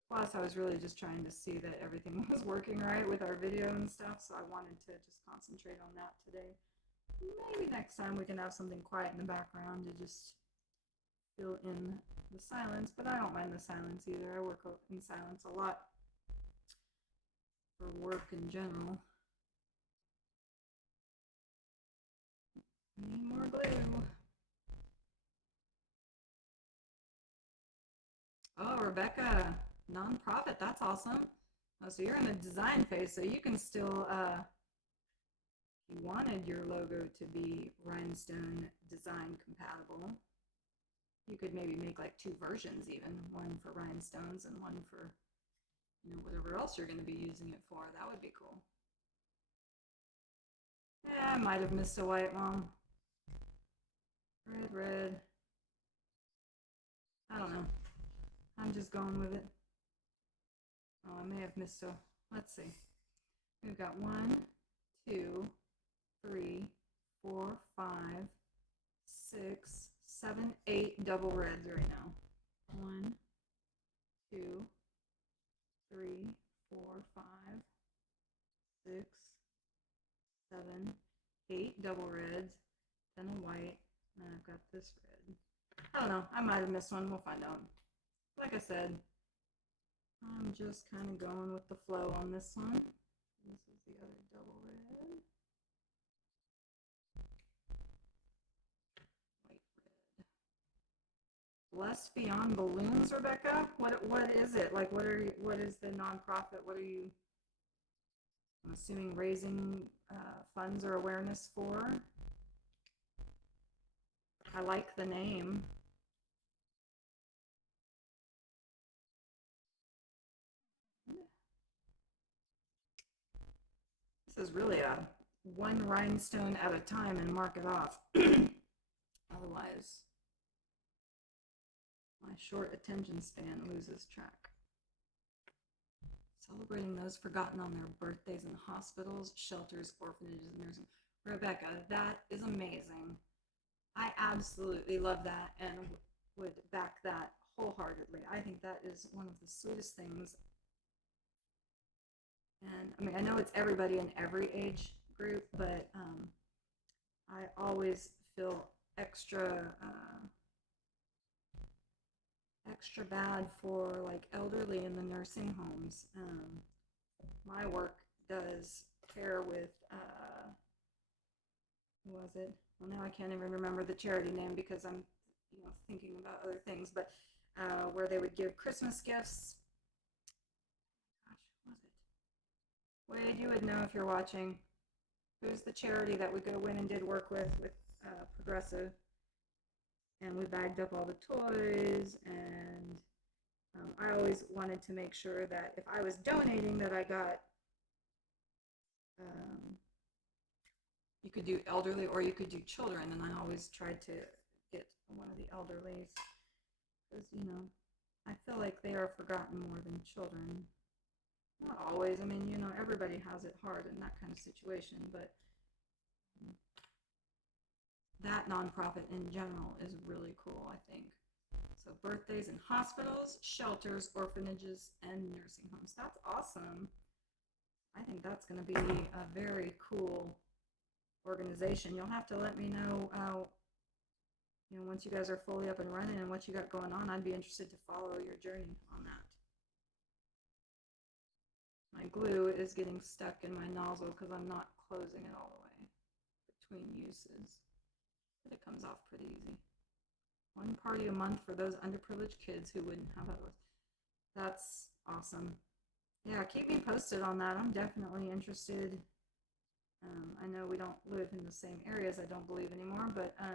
plus, I was really just trying to see that everything was working right with our video and stuff. So I wanted to just concentrate on that today. Maybe next time we can have something quiet in the background to just fill in the silence. But I don't mind the silence either. I work in silence a lot for work in general. Need more glue. Oh, Rebecca, nonprofit, that's awesome. Oh, so you're in the design phase, so you can still, if you wanted your logo to be Rhinestone design compatible, you could maybe make like 2 versions even, one for rhinestones and one for, whatever else you're going to be using it for. That would be cool. Yeah, I might have missed a white, Mom. Red, red. I don't know. I'm just going with it. Oh, I may have missed a, let's see. We've got 1, 2, 3, 4, 5, 6, 7, 8 double reds right now. 1, 2, 3, 4, 5, 6, 7, 8 double reds, then a white, and then I've got this red. I don't know, I might have missed one, we'll find out. Like I said, I'm just kind of going with the flow on this one. This is the other double red. White red. Blessed Beyond Balloons, Rebecca? What is it? Like what is the nonprofit? What are you, I'm assuming, raising funds or awareness for? I like the name. This is really a 1 rhinestone at a time and mark it off. Otherwise, my short attention span loses track. Celebrating those forgotten on their birthdays in hospitals, shelters, orphanages, and nursing. Rebecca, that is amazing. I absolutely love that and would back that wholeheartedly. I think that is one of the sweetest things. And I mean, I know it's everybody in every age group, but I always feel extra extra bad for like elderly in the nursing homes. My work does care with, who was it? Well, now I can't even remember the charity name because I'm, thinking about other things, but where they would give Christmas gifts. Gosh, what was it? Wade, you would know if you're watching. Who's the charity that we go in and did work with Progressive? And we bagged up all the toys, and I always wanted to make sure that if I was donating that I got, you could do elderly or you could do children, and I always tried to get one of the elderlies because, I feel like they are forgotten more than children. Not always. I mean, everybody has it hard in that kind of situation, but that nonprofit in general is really cool, I think. So birthdays in hospitals, shelters, orphanages, and nursing homes. That's awesome. I think that's going to be a very cool organization. You'll have to let me know, once you guys are fully up and running and what you got going on. I'd be interested to follow your journey on that. My glue is getting stuck in my nozzle because I'm not closing it all the way between uses. But it comes off pretty easy. One party a month for those underprivileged kids who wouldn't have others. That's awesome. Yeah, keep me posted on that. I'm definitely interested. I know we don't live in the same areas, I don't believe anymore, but I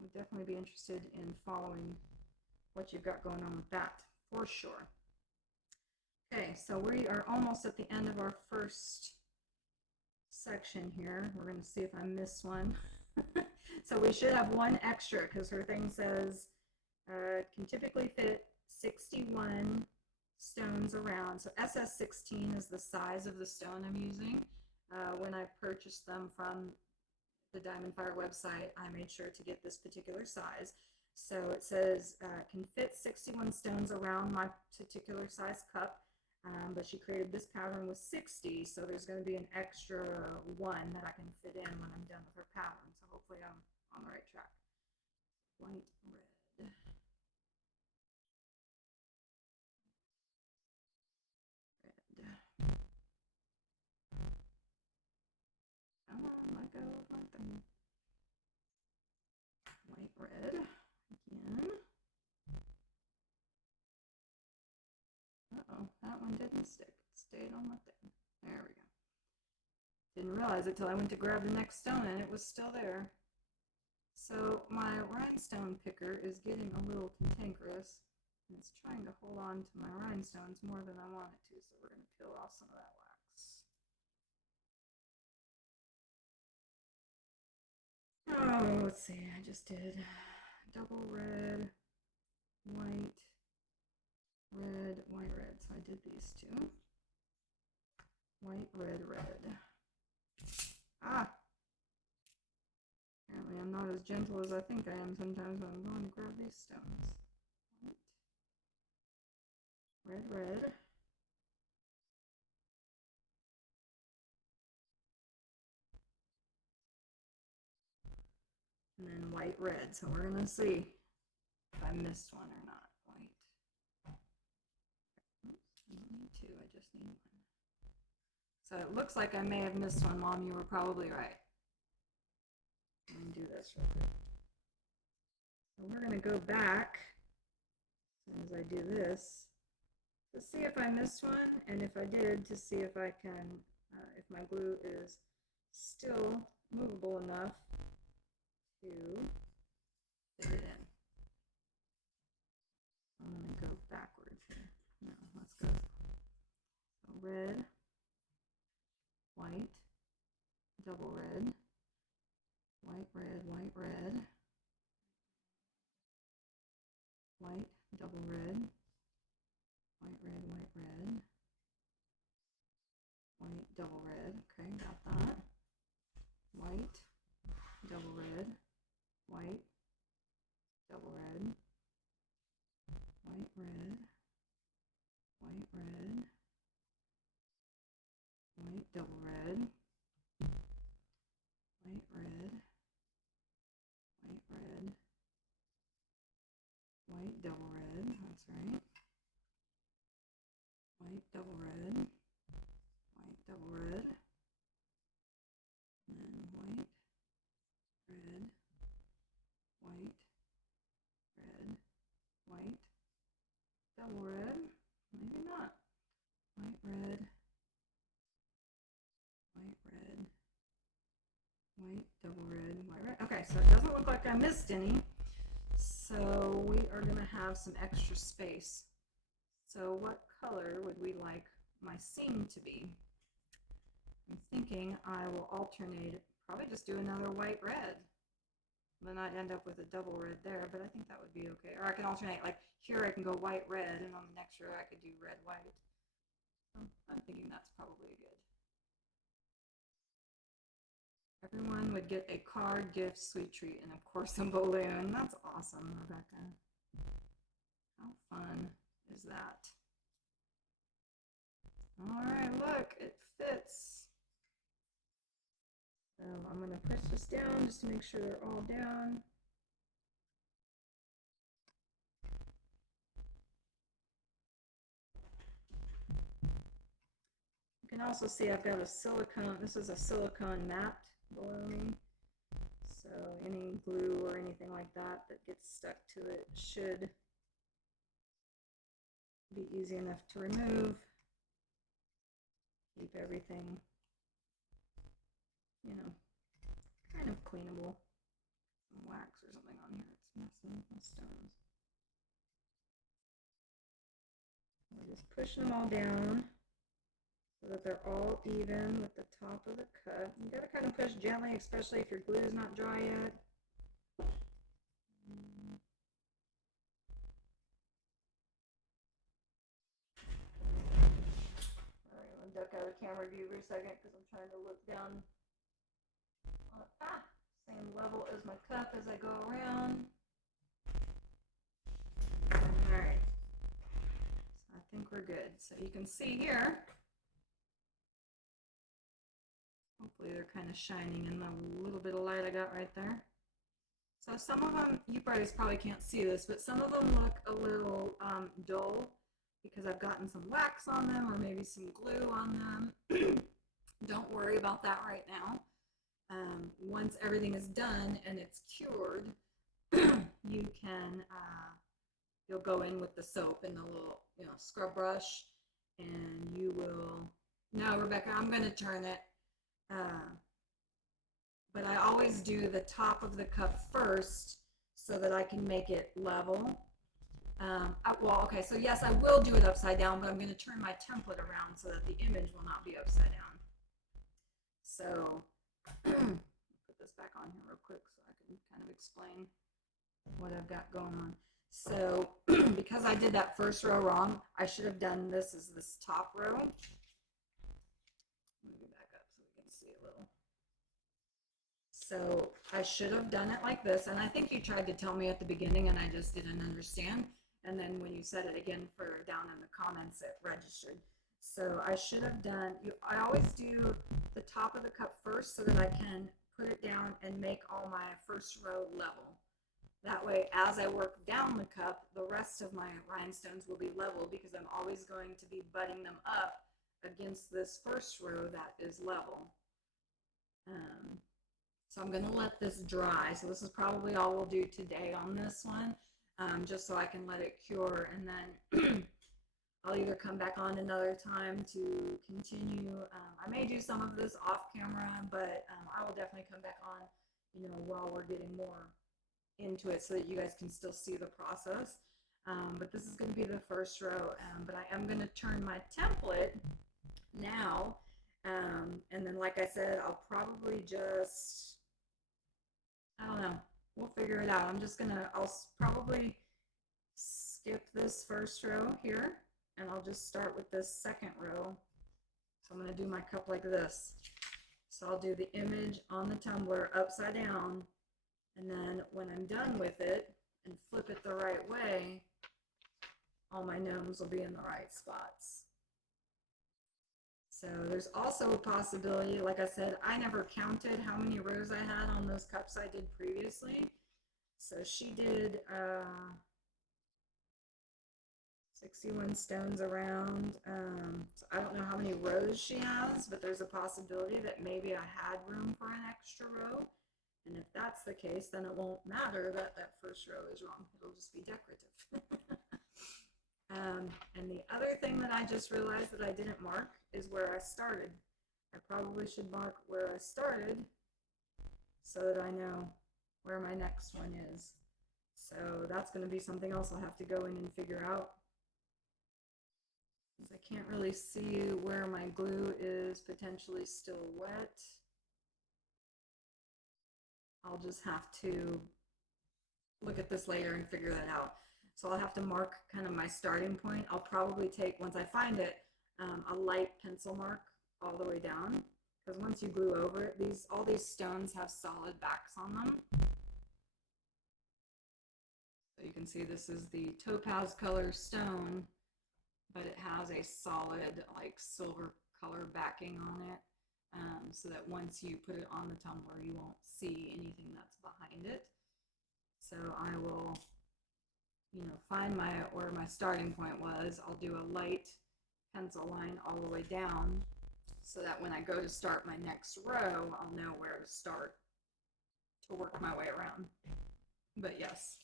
would definitely be interested in following what you've got going on with that, for sure. Okay, so we are almost at the end of our first section here. We're going to see if I missed one. So we should have one extra because her thing says can typically fit 61 stones around. So SS16 is the size of the stone I'm using. When I purchased them from the Diamond Fire website, I made sure to get this particular size. So it says can fit 61 stones around my particular size cup. But she created this pattern with 60, so there's going to be an extra one that I can fit in when I'm done with her pattern. So hopefully I'm on the right track. White, red. Red. Come on, let go of my thing. White, red. Again. Uh-oh, that one didn't stick. It stayed on my thing. There we go. Didn't realize it till I went to grab the next stone and it was still there. So my rhinestone picker is getting a little cantankerous and it's trying to hold on to my rhinestones more than I want it to, so we're going to peel off some of that wax. Oh, let's see, I just did double red, white, red, white, red. So I did these two. White, red, red. Ah! Apparently I'm not as gentle as I think I am sometimes when I'm going to grab these stones. White, red, red. And then white, red. So we're going to see if I missed one or not. White. Oops, I don't need two, I just need one. So it looks like I may have missed one, Mom. You were probably right. Let me do this real quick. So we're going to go back as soon as I do this to see if I missed one, and if I did, to see if I can, if my glue is still movable enough to fit it in. I'm going to go backwards here. No, let's go. So red, white, double red, white, red, white, red, white, double red, white, red, white, red, white, double red. Okay, got that. White, double red, white, double red, white, red, white, red, white, double red, white, red, white, red, double red, maybe not. White, red, white, red, white, double red, white, red. Okay, so it doesn't look like I missed any. So we are going to have some extra space. So what color would we like my seam to be? I'm thinking I will alternate, probably just do another white, red. Then I'd end up with a double red there, but I think that would be okay. Or I can alternate, like here I can go white, red, and on the next row I could do red, white. I'm thinking that's probably good. Everyone would get a card, gift, sweet treat, and of course a balloon. That's awesome, Rebecca. How fun is that? All right, look, it fits. So I'm going to push this down just to make sure they're all down. You can also see I've got a silicone, this is a silicone matte balloon. So any glue or anything like that that gets stuck to it should be easy enough to remove. Keep everything, you know, kind of cleanable. Some wax or something on here, it's messing with my stones. We're just pushing them all down so that they're all even with the top of the cup. You gotta kind of push gently, especially if your glue is not dry yet. Alright, I'm gonna duck out of camera view for a second because I'm trying to look down. Same level as my cup as I go around. Alright, so I think we're good. So you can see here, hopefully they're kind of shining in the little bit of light I got right there. So some of them, you guys probably can't see this, but some of them look a little dull because I've gotten some wax on them or maybe some glue on them. Don't worry about that right now. Once everything is done and it's cured, you can, you'll go in with the soap and the little, scrub brush, and you will, no, Rebecca, I'm going to turn it. But I always do the top of the cup first so that I can make it level. Well, okay, so yes, I will do it upside down, but I'm going to turn my template around so that the image will not be upside down. So put this back on here real quick so I can kind of explain what I've got going on. So because I did that first row wrong, I should have done this as this top row. Let me go back up so we can see a little. So I should have done it like this, and I think you tried to tell me at the beginning and I just didn't understand, and then when you said it again for down in the comments it registered. So I should have done, I always do the top of the cup first so that I can put it down and make all my first row level. That way, as I work down the cup, the rest of my rhinestones will be level because I'm always going to be butting them up against this first row that is level. So I'm going to let this dry. So this is probably all we'll do today on this one, just so I can let it cure, and then I'll either come back on another time to continue. I may do some of this off camera, but I will definitely come back on, while we're getting more into it so that you guys can still see the process. But this is going to be the first row, but I am going to turn my template now, and then like I said, I'll probably just, I don't know, we'll figure it out. I'll probably skip this first row here, and I'll just start with this second row. So I'm going to do my cup like this. So I'll do the image on the tumbler upside down, and then when I'm done with it and flip it the right way, all my gnomes will be in the right spots. So there's also a possibility, like I said, I never counted how many rows I had on those cups I did previously. So she did 61 stones around. So I don't know how many rows she has, but there's a possibility that maybe I had room for an extra row. And if that's the case, then it won't matter that that first row is wrong. It'll just be decorative. And the other thing that I just realized that I didn't mark is where I started. I probably should mark where I started so that I know where my next one is. So that's going to be something else I'll have to go in and figure out. I can't really see where my glue is potentially still wet. I'll just have to look at this later and figure that out. So I'll have to mark kind of my starting point. I'll probably take, once I find it, a light pencil mark all the way down, because once you glue over it, all these stones have solid backs on them. So you can see this is the topaz color stone, but it has a solid like silver color backing on it, so that once you put it on the tumbler, you won't see anything that's behind it. So I will, find where my starting point was. I'll do a light pencil line all the way down so that when I go to start my next row, I'll know where to start to work my way around. But yes,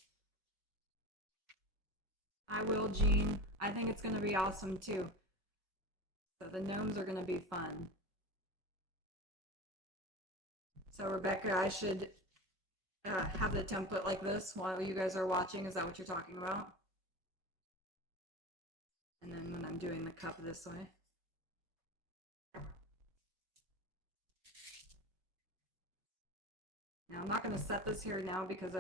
I will, Jean. I think it's going to be awesome too. So the gnomes are going to be fun. So Rebecca, I should have the template like this while you guys are watching. Is that what you're talking about? And then when I'm doing the cup this way. Now I'm not going to set this here now because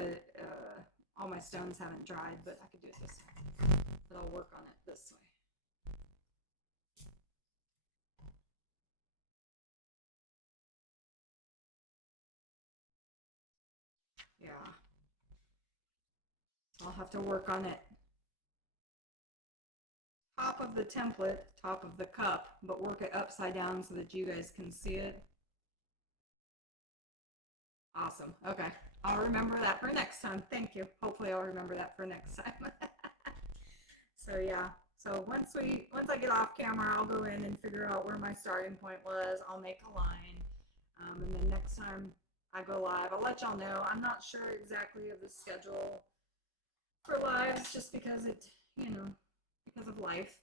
all my stones haven't dried, but I could do it this way. But I'll work on it this way. Yeah. I'll have to work on it. Top of the template, top of the cup, but work it upside down so that you guys can see it. Awesome. Okay. I'll remember that for next time. Thank you. Hopefully I'll remember that for next time. So yeah. So once I get off camera, I'll go in and figure out where my starting point was. I'll make a line. And then next time I go live, I'll let y'all know. I'm not sure exactly of the schedule for lives just because because of life.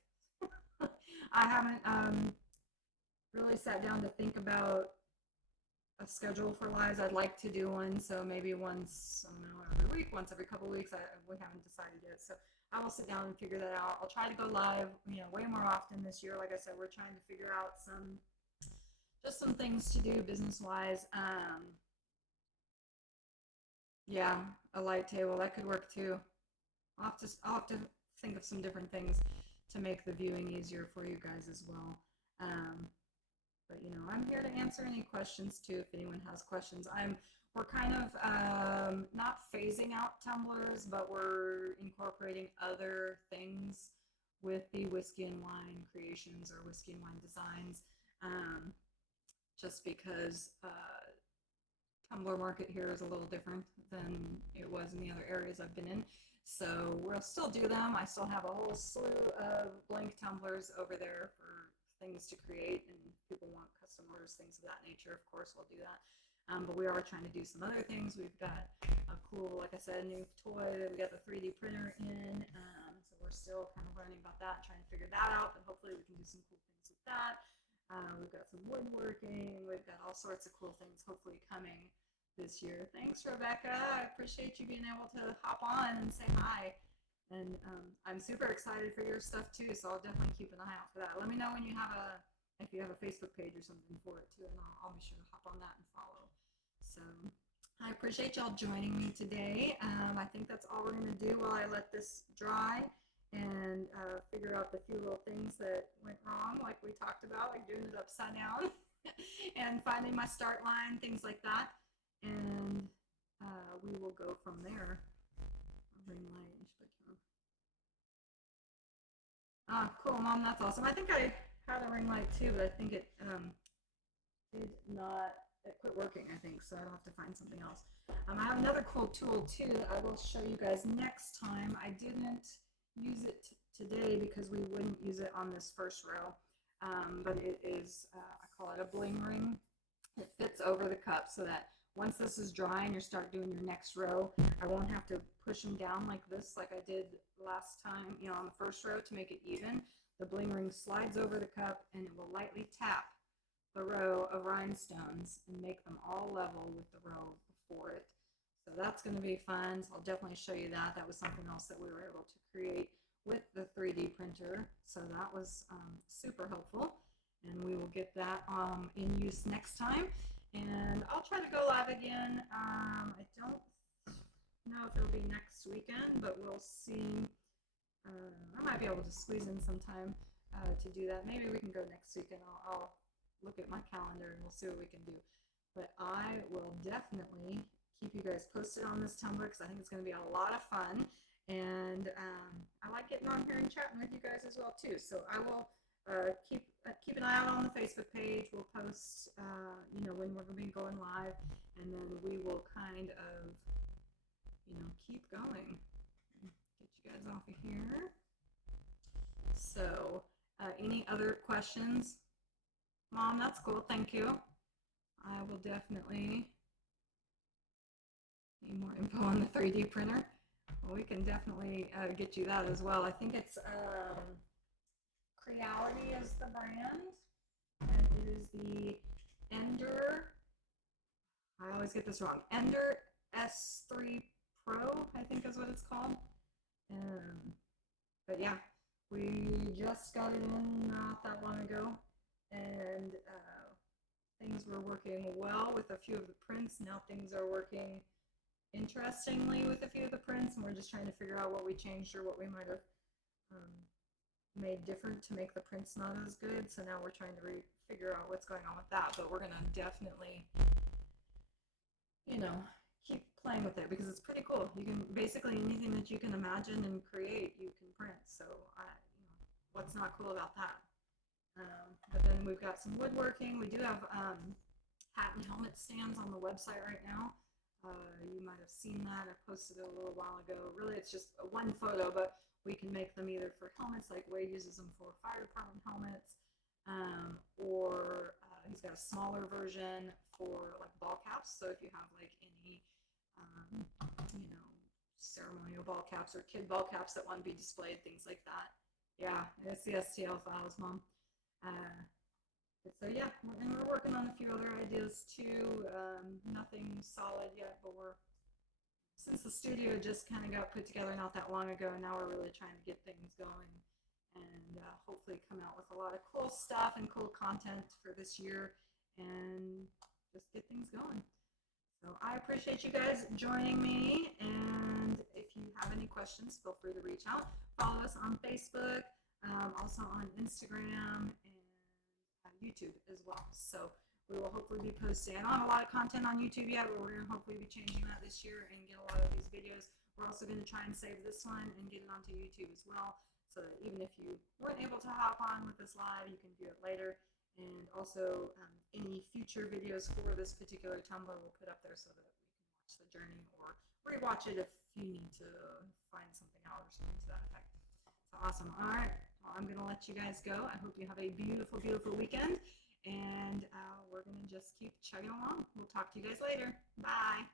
I haven't really sat down to think about a schedule for lives. I'd like to do one, so maybe once, I don't know, every week, once every couple of weeks. We haven't decided yet, so I will sit down and figure that out. I'll try to go live, way more often this year. Like I said, we're trying to figure out some things to do business-wise. Yeah, a light table, that could work too. I'll have to think of some different things to make the viewing easier for you guys as well. But I'm here to answer any questions too if anyone has questions. We're kind of not phasing out tumblers, but we're incorporating other things with the whiskey and wine creations or whiskey and wine designs, just because tumbler market here is a little different than it was in the other areas I've been in. So we'll still do them. I still have a whole slew of blank tumblers over there for things to create, and people want custom orders, things of that nature. Of course, we'll do that. But we are trying to do some other things. We've got a cool, like I said, new toy. We got the 3D printer in, so we're still kind of learning about that, trying to figure that out. But hopefully, we can do some cool things with that. We've got some woodworking. We've got all sorts of cool things hopefully coming this year. Thanks, Rebecca. I appreciate you being able to hop on and say hi. And I'm super excited for your stuff too, so I'll definitely keep an eye out for that. Let me know when if you have a Facebook page or something for it too, and I'll be sure to hop on that and follow. So I appreciate y'all joining me today. I think that's all we're going to do while I let this dry and figure out the few little things that went wrong, like we talked about, like doing it upside down and finding my start line, things like that. And we will go from there. Ring light. Ah, cool, Mom. That's awesome. I think I had a ring light too, but I think it did not. It quit working, I think, so I'll have to find something else. I have another cool tool too that I will show you guys next time. I didn't use it today because we wouldn't use it on this first row, but it is, I call it a bling ring. It fits over the cup so that once this is dry and you start doing your next row, I won't have to push them down like this, like I did last time, you know, on the first row to make it even. The bling ring slides over the cup and it will lightly tap the row of rhinestones and make them all level with the row before it. So that's going to be fun. So I'll definitely show you that. That was something else that we were able to create with the 3D printer. So that was super helpful. And we will get that in use next time. And I'll try to go live again. I don't know if it'll be next weekend, but we'll see. I might be able to squeeze in some time to do that. Maybe we can go next weekend. I'll look at my calendar and we'll see what we can do. But I will definitely keep you guys posted on this Tumbler because I think it's going to be a lot of fun. And I like getting on here and chatting with you guys as well too. So I will keep an eye out on the Facebook page. We'll post, you know, when we're going to be going live, and then we will kind of, you know, keep going. Get you guys off of here. So, any other questions? Mom, that's cool. Thank you. I will definitely need more info on the 3D printer. Well, we can definitely get you that as well. I think it's Creality is the brand, and it is the Ender. I always get this wrong. Ender S3 Pro, I think is what it's called. But yeah, we just got it in not that long ago, and things were working well with a few of the prints. Now things are working interestingly with a few of the prints, and we're just trying to figure out what we changed or what we might have made different to make the prints not as good. So now we're trying to figure out what's going on with that, but we're going to definitely, you know, keep playing with it because it's pretty cool. You can basically anything that you can imagine and create, you can print. So you know, what's not cool about that? But then we've got some woodworking. We do have hat and helmet stands on the website right now. You might have seen that. I posted it a little while ago. Really, it's just one photo, but we can make them either for helmets, like Wade uses them for fire department helmets, or he's got a smaller version for like ball caps. So if you have like any, you know, ceremonial ball caps or kid ball caps that want to be displayed, things like that. Yeah, it's the STL files, Mom. So yeah, and we're working on a few other ideas too. Nothing solid yet, but since the studio just kind of got put together not that long ago, now we're really trying to get things going and hopefully come out with a lot of cool stuff and cool content for this year and just get things going. So I appreciate you guys joining me, and if you have any questions, feel free to reach out. Follow us on Facebook, also on Instagram, and YouTube as well. So we will hopefully be posting. I don't have a lot of content on YouTube yet, but we're going to hopefully be changing that this year and get a lot of these videos. We're also going to try and save this one and get it onto YouTube as well, so that even if you weren't able to hop on with us live, you can view it later. And also any future videos for this particular Tumbler we'll put up there so that we can watch the journey or rewatch it if you need to find something out or something to that effect. So awesome. All right. Well, I'm going to let you guys go. I hope you have a beautiful, beautiful weekend. And we're going to just keep chugging along. We'll talk to you guys later. Bye.